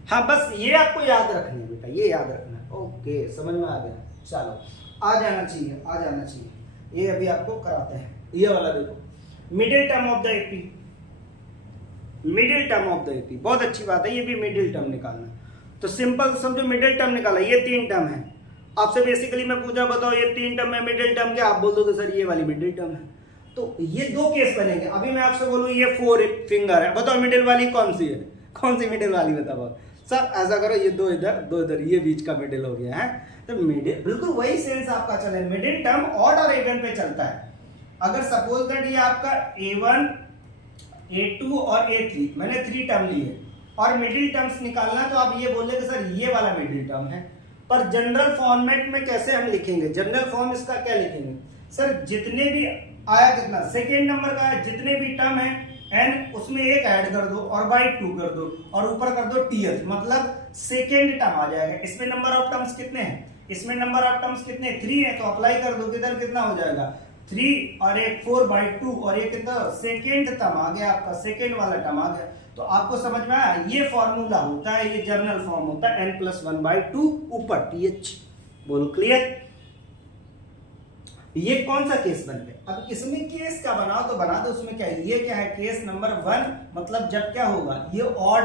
हाँ बस ये आपको याद रखना है बेटा, ये याद रखना है। ओके, समझ में आ गया, चलो आ जाना चाहिए। ये अभी आपको कराते हैं, ये वाला देखो, middle term of the AP, middle term of the AP, बहुत अच्छी बात है, ये भी मिडिल टर्म निकालना। तो सिंपल समझो, मिडिल टर्म निकाला, ये 3 टर्म है, आपसे बेसिकली मैं पूछा बताओ ये 3 टर्म में मिडिल टर्म क्या, आप बोल दोगे सर ये वाली मिडिल टर्म है। तो ये 2 केस बनेंगे, अभी मैं आपसे बोलूं ये 4 फिंगर है, बताओ मिडिल वाली कौन सी है, कौन सी मिडिल वाली बताओ सर। ऐसा करो, ये 2 इधर 2 इधर, ये बीच का मिडिल हो गया है, तो मिडिल बिल्कुल वही सेंस आपका चले, मिडिल टर्म ऑड और इवन पे चलता है। अगर सपोज दैट ये आपका a1 a2 और a3, मैंने 3 टर्म लिए और मिडिल टर्म्स निकालना, तो आप ये बोले कि सर ये वाला मिडिल टर्म है। पर जनरल फॉर्मेट में कैसे हम लिखेंगे, जनरल फॉर्म इसका क्या लिखेंगे सर, जितने भी आया कितना सेकेंड नंबर का है, जितने भी टर्म है n उसमें एक ऐड कर दो और बाई 2 कर दो और ऊपर कर दो th, मतलब सेकेंड टर्म आ जाएगा। इसमें नंबर ऑफ टर्म्स कितने हैं, इसमें नंबर ऑफ टर्म्स कितने 3 है, तो अप्लाई कर दो, किधर कितना हो जाएगा 3 और एक 4/2 और ये कितना सेकेंड टर्म आ गया आपका, सेकेंड वाला टर्म आ गया। तो आपको समझ में आया, ये फॉर्मूला होता है, ये जर्नल फॉर्म होता है n+1/2 ऊपर th। बोलो क्लियर। ये कौन सा केस बन गया। अब इसमें केस का बनाओ तो बना दो, उसमें क्या है, ये क्या है केस नंबर 1, मतलब जब क्या होगा ये ऑड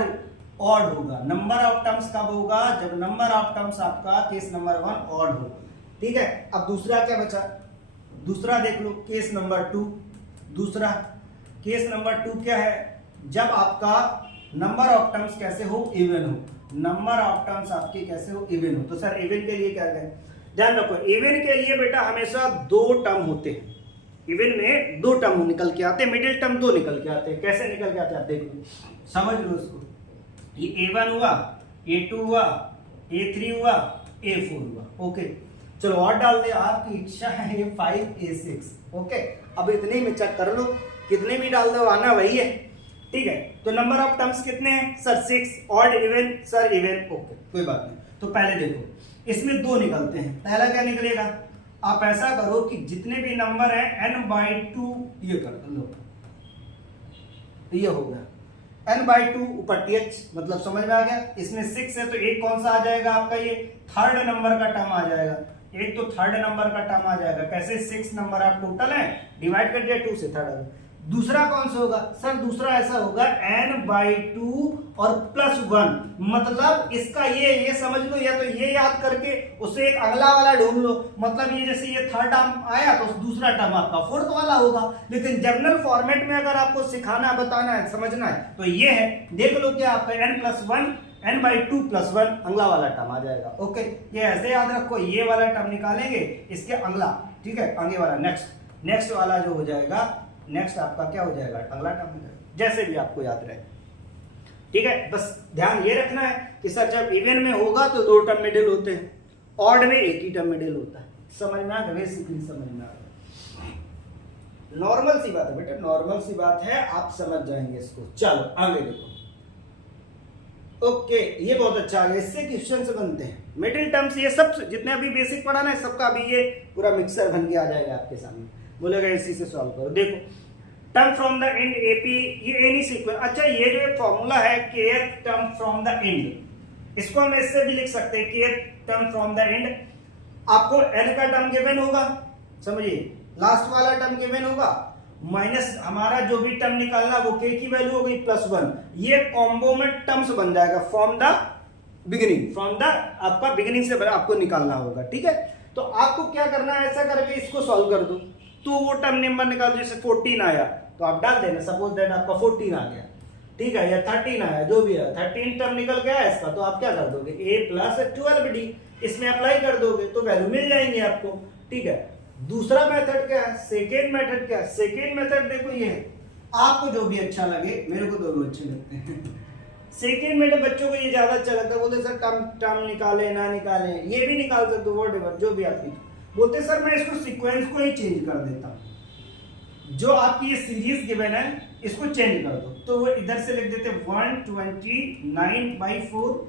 होगा। नंबर ऑफ टर्म्स कब होगा, जब नंबर ऑफ टर्म्स आपका केस नंबर 1 ऑड होगा। ठीक है, अब दूसरा क्या बचा, दूसरा देख लो केस नंबर 2। दूसरा केस नंबर 2 क्या है, जब आपका नंबर ऑफ टर्म्स कैसे हो, इवन हो, नंबर ऑफ टर्म्स आपके कैसे हो, इवन हो। तो सर इवन के लिए क्या करें, ध्यान रखो इवन के लिए बेटा हमेशा 2 टर्म होते हैं, इवन में 2 टर्म निकल के आते हैं, मिडिल टर्म 2 निकल के आते हैं। कैसे निकल के आते हैं आप देख लो, समझ लो इसको। ये A1 हुआ, A2 हुआ, A3 हुआ, A4 हुआ। ओके चलो और डाल दे, आपकी इच्छा है A5 A6। ओके अब इतने में चेक कर लो, कितने भी डाल दो आना वही है। ठीक है, तो नंबर ऑफ टर्म्स कितने हैं sir 6, odd even sir even. Okay कोई बात नहीं, तो पहले देखो इसमें 2 निकलते हैं। पहला क्या निकलेगा, आप ऐसा करो कि जितने भी नंबर है n/2 ये कर दो, ये हो गया n/2 ऊपर th, मतलब समझ में आ गया। इसमें 6 है तो एक कौन सा आ जाएगा आपका, ये थर्ड नंबर का टर्म आ जाएगा, एक तो थर्ड नंबर का टर्म आ जाएगा। कैसे 6 नंबर आप टोटल है, डिवाइड कर दिया 2 से थर्ड। दूसरा कौन सा होगा सर, दूसरा ऐसा होगा n/2 और +1, मतलब इसका ये समझ लो, या तो ये याद करके उसे एक अगला वाला ढूंढ लो, मतलब ये जैसे ये थर्ड टर्म आया तो दूसरा टर्म आपका फोर्थ वाला होगा। लेकिन जर्नल फॉर्मेट में अगर आपको सिखाना बताना है समझना है तो ये है, देख लो क्या आपका n+1 n/2 +1 अगला वाला टर्म आ जाएगा। ओके ये ऐसे याद रखो, ये वाला टर्म निकालेंगे इसके अगला, ठीक है आगे वाला नेक्स्ट वाला जो हो जाएगा, नेक्स्ट आपका क्या हो जाएगा अगला टर्म हो जाएगा, जैसे भी आपको याद रहे। ठीक है, बस ध्यान ये रखना है कि सर जब इवन में होगा तो 2 टर्म मिडिल होते हैं, ऑड में एक ही टर्म मिडिल होता है। समझ में आ गया, बेसिकली समझ में आ गया, नॉर्मल सी बात है बेटा, नॉर्मल सी बात है, आप समझ जाएंगे इसको। चलो आगे देखो। ओके ये बहुत अच्छा आ गया, इससे क्वेश्चन से बनते हैं मिडिल टर्म्स, ये सब जितने अभी बेसिक पढ़ा ना सबका अभी ये पूरा मिक्सर बन के आ जाएगा आपके सामने। बोलेगा इसी से सॉल्व करो। देखो term from the end AP, ये एनी सीक्वेंस। अच्छा ये जो फॉर्मूला है kth term from the end, इसको हम इससे भी लिख सकते हैं kth term from the end. आपको n का टर्म गिवन होगा, समझिए लास्ट वाला टर्म गिवन होगा, माइनस हमारा जो भी टर्म निकालना वो k की वैल्यू हो गई +1, ये कॉम्बो में टर्म्स बन जाएगा from the beginning, from the आपका बिगिनिंग से आपको निकालना होगा। ठीक है, तो आपको क्या करना है, ऐसा करके इसको सॉल्व कर दो, तो वो टर्म नंबर निकाल दो। जैसे 14 आया तो आप डाल देना, सपोज दैट आपका 14 आ गया, ठीक है, या 13 आया, जो भी है 13 टर्म निकल गया इसका, तो आप क्या कर दोगे a + 12d, इसमें अप्लाई कर दोगे तो वैल्यू मिल जाएंगे आपको। ठीक है, दूसरा मेथड क्या है, सेकेंड मेथड क्या है, सेकेंड मेथड देखो ये है, आपको जो भी अच्छा लगे, मेरे को दोनों अच्छे लगते हैं। सेकेंड मेथड बच्चों को ये ज्यादा अच्छा लगता है, बोलते सर टर्म निकाले ना निकाले, ये भी निकाल सकते हो, व्हाटएवर जो भी आपकी बोलते सर मैं इसको सीक्वेंस को ही चेंज कर देता हूं, जो आपकी ये सीरीज गिवन है इसको चेंज कर दो, तो वो इधर से लिख देते 129/4,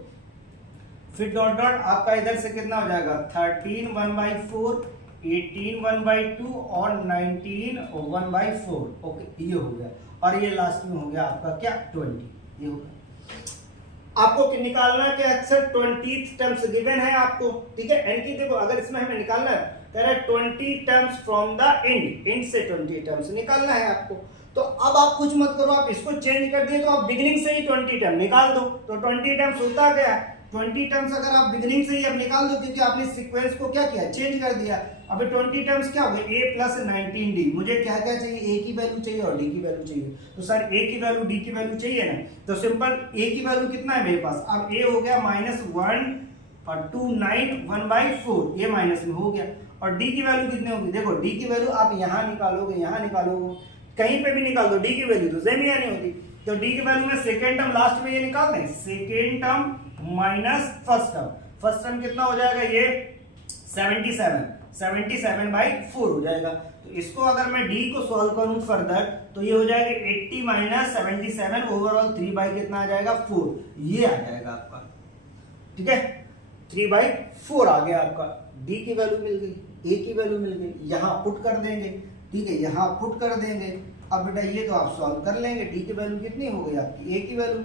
फिर डॉट डॉट आपका इधर से कितना हो जाएगा 13 1/4, 18 1/2 और 19 1/4। ओके ये हो गया, और ये लास्ट में हो गया आपका क्या 20, ये हो गया। आपको निकालना क्या है सर, 20 टर्म्स गिवन है आपको। ठीक है, एन की देखो अगर इसमें हमें निकालना है, कह रहा है 20 टर्म्स फ्रॉम द एंड से 20 टर्म्स निकालना है आपको। तो अब आप कुछ मत करो, आप इसको चेंज कर दिए तो आप बिगिनिंग से ही 20 टर्म निकाल दो, तो 20 टर्म्स होता क्या है, 20 टर्म्स अगर आप बिगिनिंग से ही अब निकाल दो, क्योंकि आपने सीक्वेंस को क्या किया, चेंज कर दिया। अभी 20 टर्म्स क्या हो गए, a + 19d, मुझे क्या क्या चाहिए, a की वैल्यू चाहिए और d की वैल्यू चाहिए, तो सर a की वैल्यू d की वैल्यू चाहिए ना, तो सिंपल a की वैल्यू कितना है मेरे पास, अब a हो गया -1 और 29 1/4, ये माइनस में हो गया, और d की वैल्यू कितनी होगी, देखो d की वैल्यू आप यहाँ निकालोगे, कहीं पे भी निकाल दो, d की वैल्यू तो सेम ही नहीं होती, तो d की वैल्यू में सेकेंड टर्म लास्ट में ये निकाल दें, second term minus first term, first term कितना हो जाएगा, ये 77, 77/4 हो जाएगा। तो इसको अगर मैं d को सॉल्व करूं फर्दर तो ये हो जाएगा 80 माइनस 77 ओवरऑल 3 कितना आ जाएगा 4, ये आ जाएगा आपका। ठीक है, 3/4 आ गया आपका। d की वैल्यू मिल गई, a की वैल्यू मिल गई, यहां पुट कर देंगे। ठीक है, यहां पुट कर देंगे। अब बेटा ये तो आप सॉल्व कर लेंगे, d की वैल्यू कितनी हो गई आपकी, a की वैल्यू।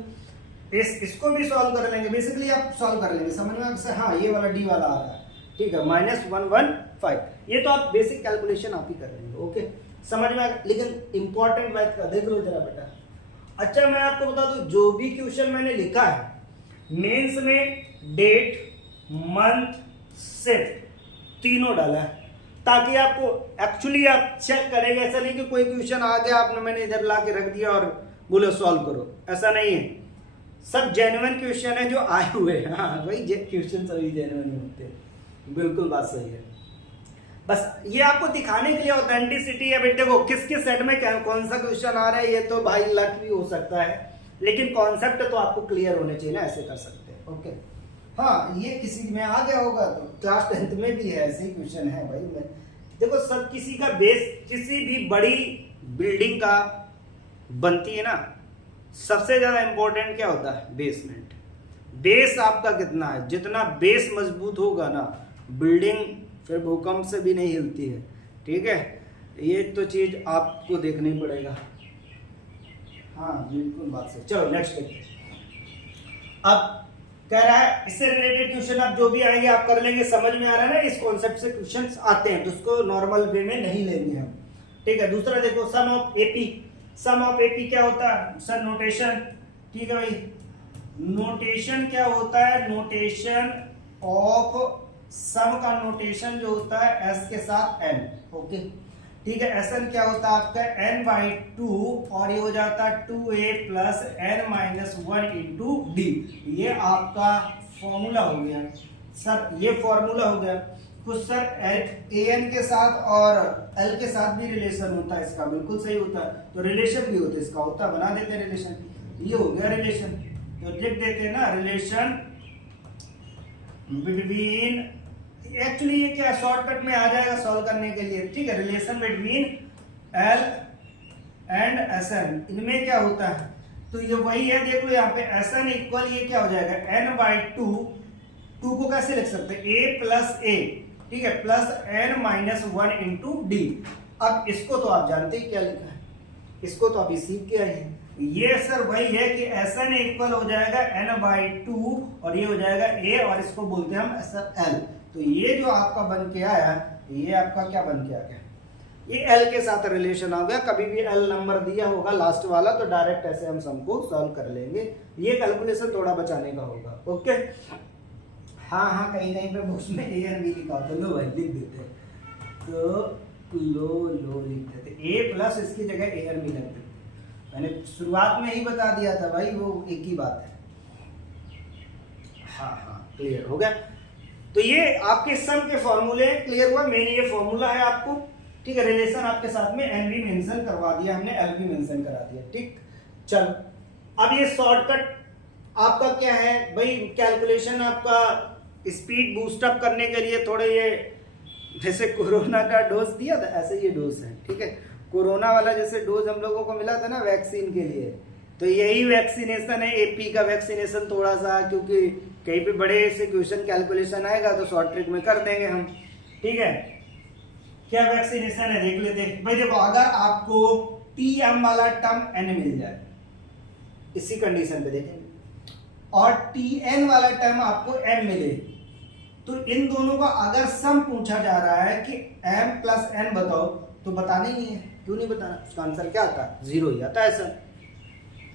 इसको भी सॉल्व कर लेंगे, बेसिकली आप सॉल्व कर लेंगे, समझ में से हाँ ये वाला d वाला आ रहा है। ठीक है, -115, ये तो आप बेसिक कैलकुलेशन आप ही कर लेंगे। ओके, समझ में आ गया। लेकिन इंपॉर्टेंट बात का देख लो जरा बेटा। अच्छा मैं आपको बता दूं, जो भी क्वेश्चन मैंने लिखा है मेंस में डेट, मंथ, शिफ्ट तीनों डाला है ताकि आपको एक्चुअली आप चेक करेंगे। ऐसा नहीं कि कोई क्वेश्चन आ गया आपने मैंने इधर ला के रख दिया और बोले सॉल्व करो, ऐसा नहीं है। सब जेन्युइन क्वेश्चन है जो आए हुए हैं। हाँ भाई, क्वेश्चन सभी जेन्युइन होते हैं, बिल्कुल बात सही है। बस ये आपको दिखाने के लिए ऑथेंटिसिटी है। बेटे को किसके सेट में कौन सा क्वेश्चन आ रहा है ये तो भाई लक भी हो सकता है, लेकिन कॉन्सेप्ट तो आपको क्लियर होने चाहिए ना, ऐसे कर सकते हैं। ओके, हाँ ये किसी में आ गया होगा तो क्लास 10th में भी है ऐसे ही क्वेश्चन है भाई। मैं देखो सब किसी का बेस, किसी भी बड़ी बिल्डिंग का बनती है ना, सबसे ज्यादा इंपॉर्टेंट क्या होता है, बेसमेंट। बेस आपका कितना है, जितना बेस मजबूत होगा ना बिल्डिंग फिर भूकंप से भी नहीं हिलती है। ठीक है, ये तो चीज आपको देखनी पड़ेगा। हाँ बिल्कुल बात सही। चलो नेक्स्ट देखते हैं। अब कह रहा है इससे रिलेटेड क्वेश्चन आप जो भी आएंगे आप कर लेंगे, समझ में आ रहा है ना, इस कॉन्सेप्ट से क्वेश्चंस आते हैं तो उसको नॉर्मल वे में नहीं लेंगे हम। ठीक है, दूसरा देखो sum of AP. Sum of AP क्या होता है सर, नोटेशन। ठीक है भाई, नोटेशन क्या होता है, नोटेशन ऑफ सम का नोटेशन जो होता है एस के साथ एन। ओके, ठीक है, एस एन क्या होता है आपका n/2 और ये हो जाता है 2a plus n-1 into D. ये आपका फॉर्मूला हो गया सर, ये फॉर्मूला हो गया। कुछ सर an के साथ और l के साथ भी रिलेशन होता है इसका, बिल्कुल सही होता है। तो रिलेशन भी होता है इसका, होता है, बना देते हैं रिलेशन। ये हो गया रिलेशन, तो लिख देते हैं ना रिलेशन बिटवीन, एक्चुअली ये क्या शॉर्टकट में आ जाएगा सॉल्व करने के लिए। ठीक है, relation between l and s n, इनमें क्या होता है तो ये वही है, देख लो यहाँ पे एस एन इक्वल ये क्या हो जाएगा n/2। 2 को कैसे लिख सकते हैं, a प्लस a, ठीक है, प्लस n-1 इंटू डी। अब इसको तो आप जानते ही क्या लिखा है, इसको तो अभी सीख के आए हैं। ये सर वही है कि एस एन इक्वल हो जाएगा n/2 और ये हो जाएगा a और इसको बोलते हैं हम सर l। तो ये जो आपका बन के आया ये आपका क्या बन के आ गया, ये l के साथ रिलेशन आ गया। कभी भी l नंबर दिया होगा लास्ट वाला तो डायरेक्ट ऐसे हम सम को सॉल्व कर लेंगे। ये कैलकुलेशन थोड़ा बचाने का होगा। ओके, हाँ कहीं कहीं पे बुक्स में ए एन बी लिखा होता है, लो भाई लिख देते हैं, तो लो लिख देते, a प्लस इसकी जगह ए एन बी लिख देते। मैंने शुरुआत में ही बता दिया था भाई, वो एक ही बात है। हाँ क्लियर हो गया। तो ये आपके सम के फॉर्मूले क्लियर हुआ, मेन ये फॉर्मूला है आपको। ठीक है, रिलेशन आपके साथ में एन भी मेंशन करवा दिया हमने, एल भी मेंशन करा दिया। ठीक, चलो अब ये शॉर्टकट आपका क्या है भाई, कैलकुलेशन आपका स्पीड बूस्ट अप करने के लिए थोड़े ये जैसे कोरोना का डोज दिया था ऐसे ये डोज है। ठीक है, कोरोना वाला जैसे डोज हम लोगों को मिला था ना वैक्सीन के लिए, तो यही वैक्सीनेशन है एपी का वैक्सीनेशन थोड़ा सा, क्योंकि कहीं पे बड़े से क्वेश्चन कैलकुलेशन आएगा तो शॉर्ट ट्रिक में कर देंगे हम। ठीक है, क्या वैक्सीनेशन है देख लेते भाई। देखो अगर आपको टीएम वाला टर्म एन मिल जाए इसी कंडीशन पे देखेंगे, और टीएन वाला टर्म आपको एम मिले, तो इन दोनों का अगर सम पूछा जा रहा है कि एम प्लस एन बताओ तो बताना ही नहीं है। क्यों नहीं बताना, उसका आंसर क्या आता है, 0 ही आता है सर।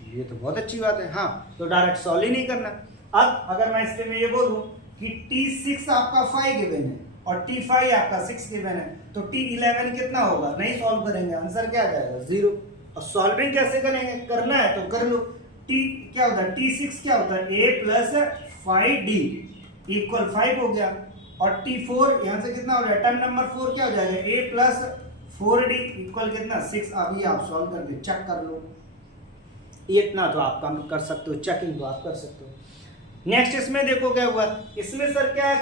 ये तो बहुत अच्छी बात है। हाँ, तो डायरेक्ट सॉल्व ही नहीं करना। अब अगर मैं इससे में ये बोलूं कि T6 आपका 5 गिवन है और T5 आपका 6 गिवन है, तो T11 कितना होगा, नहीं सॉल्व करेंगे, आंसर क्या आ जाएगा 0। और सॉल्विंग कैसे करेंगे, करना है तो कर लो। T क्या होता है, T6 क्या होता है, A प्लस 5D इक्वल 5 हो गया, और T4 यहां से कितना हो रहा है, टर्म नंबर 4 क्या हो जाएगा, A प्लस 4D इक्वल कितना 6। अभी आप सॉल्व करके चेक कर लो, इतना तो आप काम कर सकते हो, चेकिंग तो आप कर सकते हो। नेक्स्ट इसमें देखो क्या हुआ, इसमें सर क्या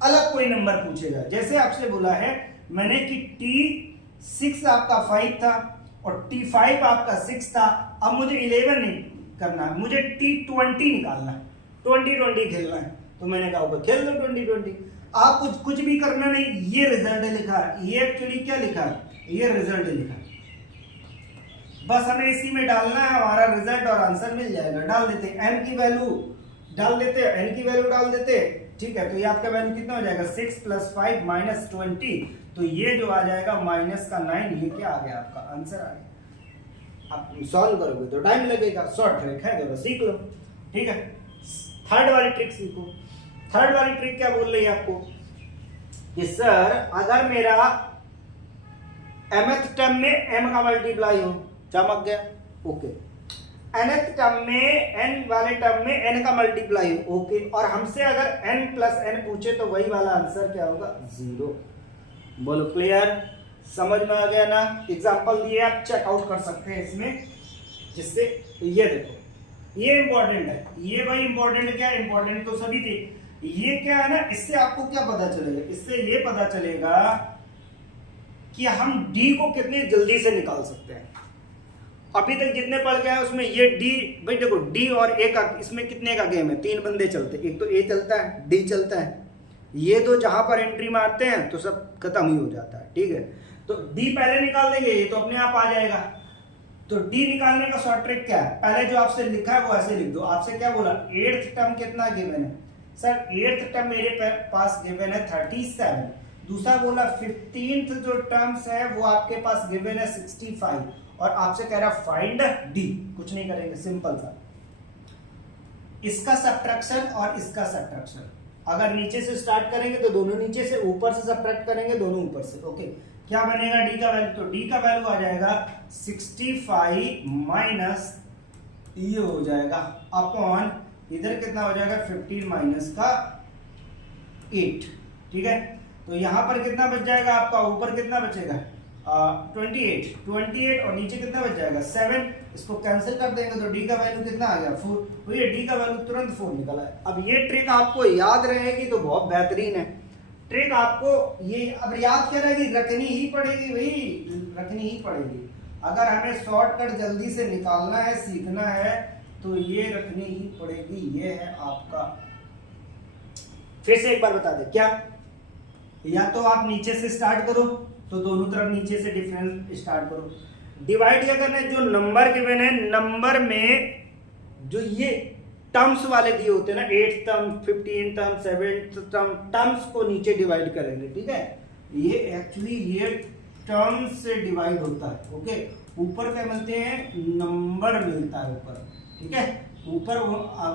अलग कोई नंबर पूछेगा। जैसे आपसे बोला है मैंने कि T6 आपका 5 था और T5 आपका 6 था, अब मुझे 11 नहीं करना, मुझे T20 निकालना है, 20 खेलना है। तो मैंने कहा होगा खेल लो 20। आप कुछ भी करना नहीं, ये रिजल्ट लिखा है, ये एक्चुअली क्या लिखा है, ये रिजल्ट लिखा है, बस हमें इसी में डालना है, हमारा रिजल्ट और आंसर मिल जाएगा। डाल देते n की वैल्यू डाल देते, n की वैल्यू डाल देते, ठीक है। तो ये आपका वैल्यू कितना हो जाएगा 6 + 5 - 20, तो ये जो आ जाएगा -9, ये क्या आ गया आपका आंसर आ गया। आप सॉल्व करोगे तो टाइम लगेगा, शॉर्ट ट्रिक है, जरा सीख लो, ठीक है। थर्ड वाली ट्रिक सीखो। थर्ड वाली ट्रिक क्या बोल रही है आपको कि सर अगर मेरा mth टर्म में m का मल्टीप्लाई हो, चमक गया, ओके, nth टर्म में n वाले टर्म में n का मल्टीप्लाई हो, ओके, और हमसे अगर n + n पूछे तो वही वाला आंसर क्या होगा 0। बोलो क्लियर, समझ में आ गया ना। एग्जांपल दिए आप चेकआउट कर सकते हैं इसमें, जिससे ये देखो ये इंपॉर्टेंट है, ये भाई इंपॉर्टेंट क्या, इंपॉर्टेंट तो सभी थे, ये क्या है ना, इससे आपको क्या पता चलेगा, इससे ये पता चलेगा कि हम d को कितनी जल्दी से निकाल सकते हैं। अभी तक जितने पढ़ के आए उसमें ये d, भाई देखो d और a का इसमें कितने का गेम है, 3 बंदे चलते, एक तो a चलता है, d चलता है, ये दो जहां पर एंट्री मारते हैं तो सब खत्म ही हो जाता है, ठीक है। तो d पहले निकाल देंगे, ये तो अपने आप आ जाएगा। तो d निकालने का शॉर्ट ट्रिक क्या है, पहले जो आपसे लिखा है वो ऐसे लिख दो। आपसे क्या बोला, 8th टर्म कितना गिवन है, सर 8th टर्म मेरे पास गिवन है 37, दूसरा बोला 15th जो टर्म्स है वो आपके पास गिवन है 65, और आपसे कह रहा फाइंड d, कुछ नहीं करेंगे, सिंपल सा, इसका सब्ट्रैक्शन और इसका सब्ट्रैक्शन। अगर नीचे से स्टार्ट करेंगे तो दोनों नीचे से, ऊपर से सब्ट्रैक्ट करेंगे दोनों ऊपर से, ओके। क्या बनेगा d का वैल्यू, तो d का वैल्यू आ जाएगा 65 माइनस ये हो जाएगा अपॉन इधर कितना हो जाएगा 15 माइनस का 8, ठीक है। तो यहां पर कितना बच जाएगा आपका, ऊपर कितना बचेगा 28 और नीचे कितना बच जाएगा 7, इसको कैंसिल कर देंगे तो d का वैल्यू कितना आ गया 4, तो ये d का वैल्यू तुरंत 4 निकला है। अब ये ट्रिक आपको याद रहेगी तो बहुत बेहतरीन है ट्रिक, आपको ये अब याद क्या रहेगी, रखनी ही पड़ेगी भाई, रखनी ही पड़ेगी। अगर हमें शॉर्टकट जल्दी से निकालना है, सीखना है, तो ये रखनी ही पड़ेगी। ये है आपका, फिर से एक बार बता दे क्या, या तो आप नीचे से स्टार्ट करो, तो दोनों तरफ नीचे से डिफरेंस स्टार्ट करो। डिवाइड क्या करना है, जो नंबर गिवन है, नंबर में जो ये टर्म्स वाले दिए होते हैं ना, 8th term, 15th term, 7th term, terms को नीचे डिवाइड करेंगे, ठीक है। ये एक्चुअली ये टर्म्स से डिवाइड होता है, ओके। ऊपर क्या मिलते हैं, नंबर मिलता है ऊपर, ठीक है। ऊपर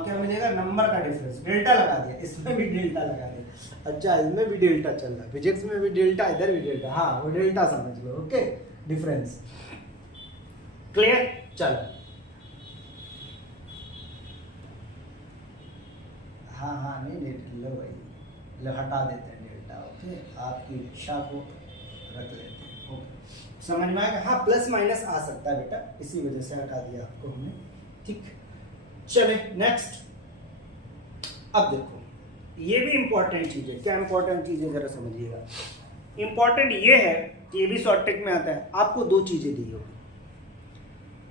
क्या मिलेगा, नंबर का डिफरेंस, डेल्टा लगा दिया, इसमें भी डेल्टा लगा दिया, अच्छा इसमें भी डेल्टा चल रहा है, फिजिक्स में भी डेल्टा, इधर भी डेल्टा, हाँ वो डेल्टा समझ लो, ओके, डिफरेंस क्लियर। चलो हाँ नहीं लो भाई, लो हटा देते हैं डेल्टा, ओके, आपकी इच्छा को रख लेते हैं, ओके, समझ में आएगा। हाँ प्लस माइनस आ सकता है बेटा, इसी वजह से हटा दिया आपको हमने, ठीक। चले नेक्स्ट, अब देखो ये भी इंपॉर्टेंट चीज है, क्या इंपॉर्टेंट चीज है जरा समझिएगा। इंपॉर्टेंट ये है कि ये भी शॉर्ट ट्रिक में आता है, आपको 2 चीजें दी होगी,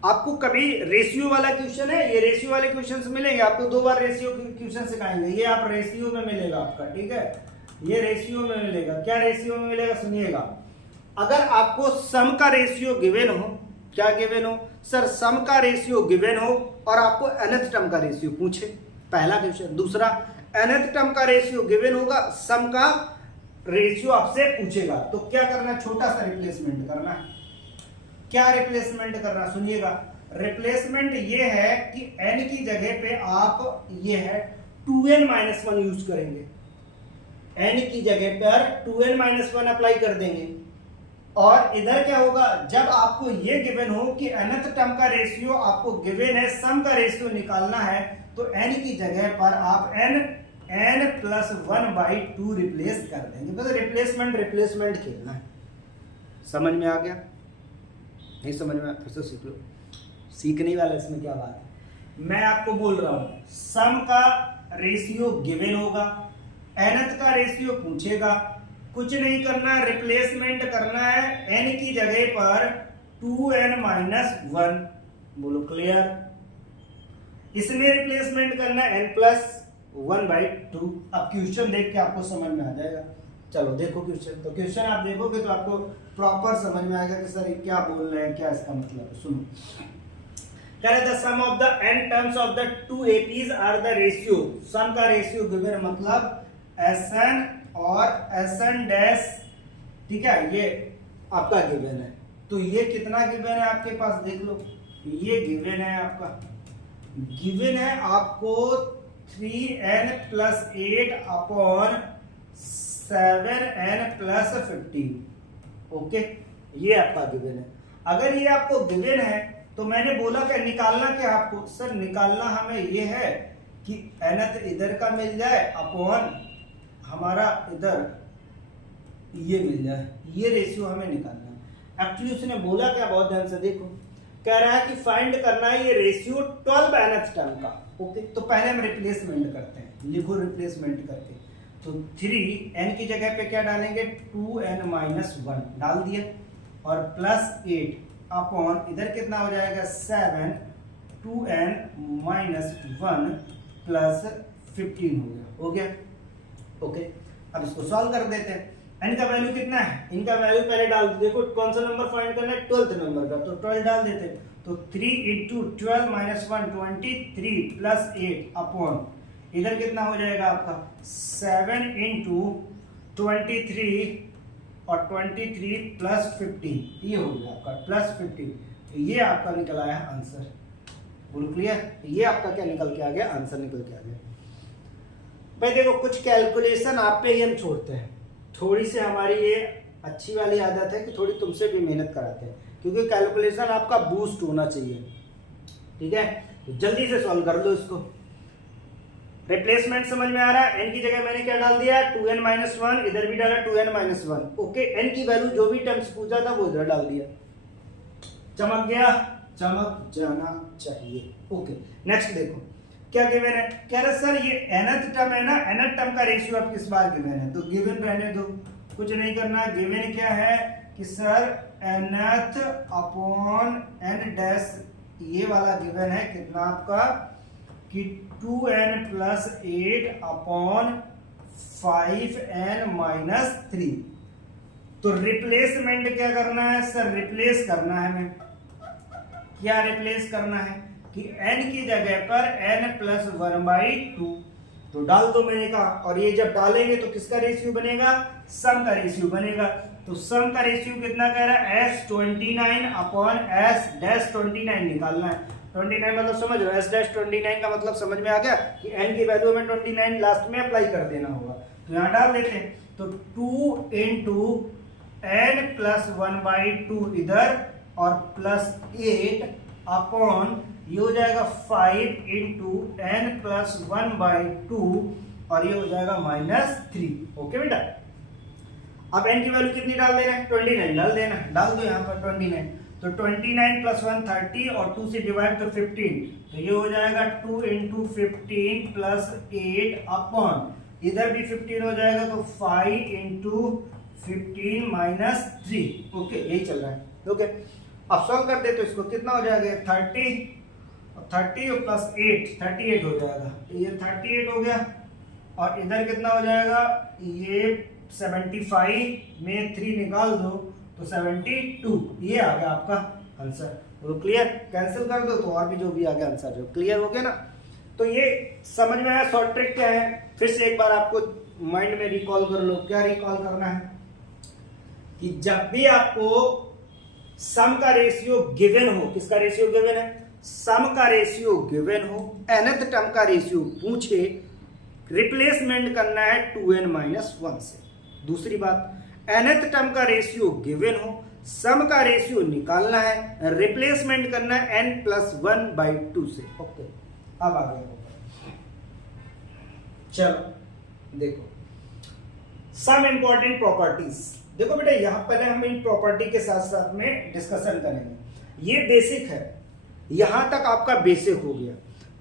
आपको कभी रेशियो वाला क्वेश्चन है, ये रेशियो वाले क्वेश्चंस मिलेंगे आपको, 2 बार रेशियो क्वेश्चन सिखाएंगे, ये आप रेशियो में मिलेगा आपका, ठीक है, ये रेशियो में मिलेगा। क्या रेशियो में मिलेगा सुनिएगा, अगर आपको सम का रेशियो गिवन हो, क्या गिवन हो सर, सम का रेशियो गिवन हो और आपको nth टर्म का रेशियो पूछे, पहला क्वेश्चन। दूसरा nth टर्म का रेशियो गिवन होगा, सम का रेशियो आपसे पूछेगा, तो क्या करना है, छोटा सा रिप्लेसमेंट करना है। क्या रिप्लेसमेंट करना, सुनिएगा, रिप्लेसमेंट ये है कि n की जगह पे आप ये है 2n-1 यूज करेंगे, n की जगह पर 2n-1 अप्लाई कर देंगे, और इधर क्या होगा, जब आपको ये गिवन हो कि nth टर्म का रेशियो आपको गिवन है, सम का रेशियो निकालना है, तो n की जगह पर आप n+1/2 रिप्लेस कर देंगे, बस रिप्लेसमेंट खेलना है। समझ में आ गया, नहीं समझ में, फिर से सीख लो, सीखने वाला इसमें क्या बात है। मैं आपको बोल रहा हूं सम का रेशियो गिवन होगा, nth का रेशियो पूछेगा, कुछ नहीं करना है, रिप्लेसमेंट करना है n की जगह पर 2n-1। बोलो क्लियर। इसमें रिप्लेसमेंट करना है n+1/2। अब क्वेश्चन देख के आपको समझ में आ जाएगा। चलो देखो क्वेश्चन, तो क्वेश्चन आप देखोगे तो आपको प्रॉपर समझ में आएगा कि सर क्या बोल रहे हैं, क्या इसका मतलब है। सुनो, कह रहे the sum of the n terms of the 2 APs are the ratio. Sum का रेशियो गिवन मतलब Sn और Sn डैश, ठीक है, ये आपका गिवन है। तो ये कितना गिवन है आपके पास, देख लो, ये गिवन है आपका, गिवन है आपको 3n+8 अपॉन 7n+15। ओके, ये आपका गिवन है। अगर ये आपको गिवन है तो मैंने बोला क्या निकालना, क्या आपको सर निकालना हमें ये है कि nth इधर का मिल जाए अपॉन हमारा इधर ये मिल जाए, ये रेशियो हमें निकालना है। एक्चुअली उसने बोला क्या, बहुत ध्यान से देखो, कह रहा है कि फाइंड करना है ये रेशियो 12 nth टर्म का। ओके, तो पहले हम रिप्लेसमेंट करते हैं, लिखो रिप्लेसमेंट करके। तो 3n की जगह पे क्या डालेंगे, 2n-1 डाल दिए और +8 अपॉन इधर कितना हो जाएगा 7, 2n-1 +15 हो गया। ओके, अब इसको सॉल्व कर देते हैं। n का वैल्यू कितना है, इनका वैल्यू पहले डाल दो। देखो कौन सा नंबर फाइंड करना है, 12th नंबर का, तो 12 डाल देते हैं। तो 3 × 12 - 1 23 +8 अपॉन इधर कितना हो जाएगा आपका 7 × 23 और 23 +15, ये हो गया आपका +15। तो ये आपका निकल आया आंसर। बोलो क्लियर, ये आपका क्या निकल के आ गया, आंसर निकल के आ गया। भाई देखो कुछ कैलकुलेशन आप पे ही हम छोड़ते हैं, थोड़ी सी हमारी ये अच्छी वाली आदत है कि थोड़ी तुमसे भी मेहनत कराते हैं, क्योंकि कैलकुलेशन आपका बूस्ट होना चाहिए। ठीक है, तो जल्दी से सॉल्व कर लो इसको। रिप्लेसमेंट समझ में आ रहा है, n की जगह मैंने क्या डाल दिया 2n-1, इधर भी डाला 2n-1। ओके, n की वैल्यू जो भी टर्म्स पूछा था वो इधर डाल दिया, चमक गया, चमक जाना चाहिए। ओके, नेक्स्ट देखो क्या गिवन है, कह रहा सर ये nth टर्म है ना, nth टर्म का रेशियो अब किस बार गिवन है, तो गिवन रहने दो, कुछ नहीं करना। गिवन क्या है कि sir nth upon n dash, ये वाला गिवन है कितना आपका कि 2n+8 अपॉन 5n-3। तो रिप्लेसमेंट क्या करना है सर, रिप्लेस करना है हमें, क्या रिप्लेस करना है कि n की जगह पर n+1/2 तो डाल दो मैंने कहा। और ये जब डालेंगे तो किसका रेशियो बनेगा, सम का रेशियो बनेगा। तो सम का रेशियो कितना कह रहा है, S29 अपॉन S-29 निकालना है। 29 मतलब समझ रहे हो, S-29 का मतलब समझ में आ गया कि n की वैल्यू में 29 लास्ट में अप्लाई कर देना होगा। तो यहाँ डाल देते हैं, तो 2 × n+1/2 इधर और +8 अपॉन ये हो जाएगा 5 × n+1/2 और ये हो जाएगा -3। ओके बेटा, अब n की वैल्यू कितनी डाल देना है, 29 डाल देना, डाल दो यहाँ पर 29। तो 29 + 1 30 और 2 से डिवाइड तो 15, तो ये हो जाएगा 2 × 15 +8 अपॉन इधर भी 15 हो जाएगा, तो 5 × 15 -3। ओके, यही चल रहा है। ओके, अब सॉल्व कर दे तो इसको कितना हो जाएगा 30 + 8 38 हो जाएगा, ये 38 हो गया और इधर कितना हो जाएगा, ये 75 में 3 निकाल दो तो 72, ये आ गया आपका आंसर। तो क्लियर, कैंसिल कर दो तो और भी जो भी आ गया आंसर जो क्लियर हो गया ना। तो ये समझ में आया शॉर्ट ट्रिक क्या है, फिर से एक बार आपको माइंड में रिकॉल कर लो। क्या रिकॉल करना है कि जब भी आपको सम का रेशियो गिवन हो, किसका रेशियो गिवन है, सम का रेशियो गिवन हो, nth टर्म का रेशियो पूछे, रिप्लेसमेंट करना है 2n-1 से। दूसरी बात, nth टर्म का रेशियो गिवन हो, सम का रेशियो निकालना है, रिप्लेसमेंट करना है n+1/2 से। ओके, अब आ गया। चलो देखो सम इंपॉर्टेंट प्रॉपर्टीज। देखो बेटा यहां पहले हम इन प्रॉपर्टी के साथ साथ में डिस्कशन करेंगे। ये बेसिक है, यहां तक आपका बेसिक हो गया।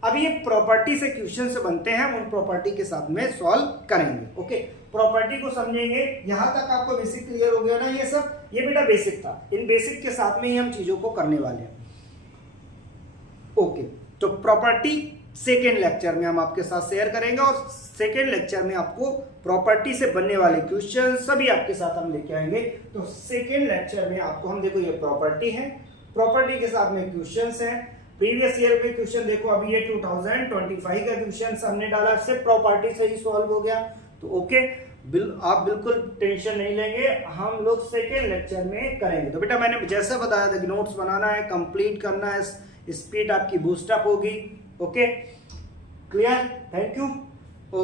अब ये प्रॉपर्टी से क्वेश्चन से बनते हैं, उन प्रॉपर्टी के साथ में सॉल्व करेंगे। ओके, प्रॉपर्टी को समझेंगे। यहां तक आपको बेसिक क्लियर हो गया ना? ये सब ये बेटा बेसिक था, इन बेसिक के साथ में ही हम चीजों को करने वाले हैं। ओके, तो प्रॉपर्टी सेकेंड लेक्चर में हम आपके साथ शेयर करेंगे, और सेकेंड लेक्चर में आपको प्रॉपर्टी से बनने वाले क्वेश्चन सभी आपके साथ हम लेके आएंगे। तो सेकेंड लेक्चर में आपको हम देखो, ये प्रॉपर्टी है, प्रॉपर्टी के साथ में क्वेश्चंस हैं। प्रीवियस ईयर के क्वेश्चन देखो, अभी ये 2025 का क्वेश्चन हमने डाला, सिर्फ प्रॉपर्टी से ही सॉल्व हो गया। तो ओके, आप बिल्कुल टेंशन नहीं लेंगे, हम लोग सेकेंड लेक्चर में करेंगे। तो बेटा मैंने जैसे बताया था कि नोट्स बनाना है, कंप्लीट करना है, स्पीड आपकी बूस्ट अप होगी। Okay, clear? Thank you.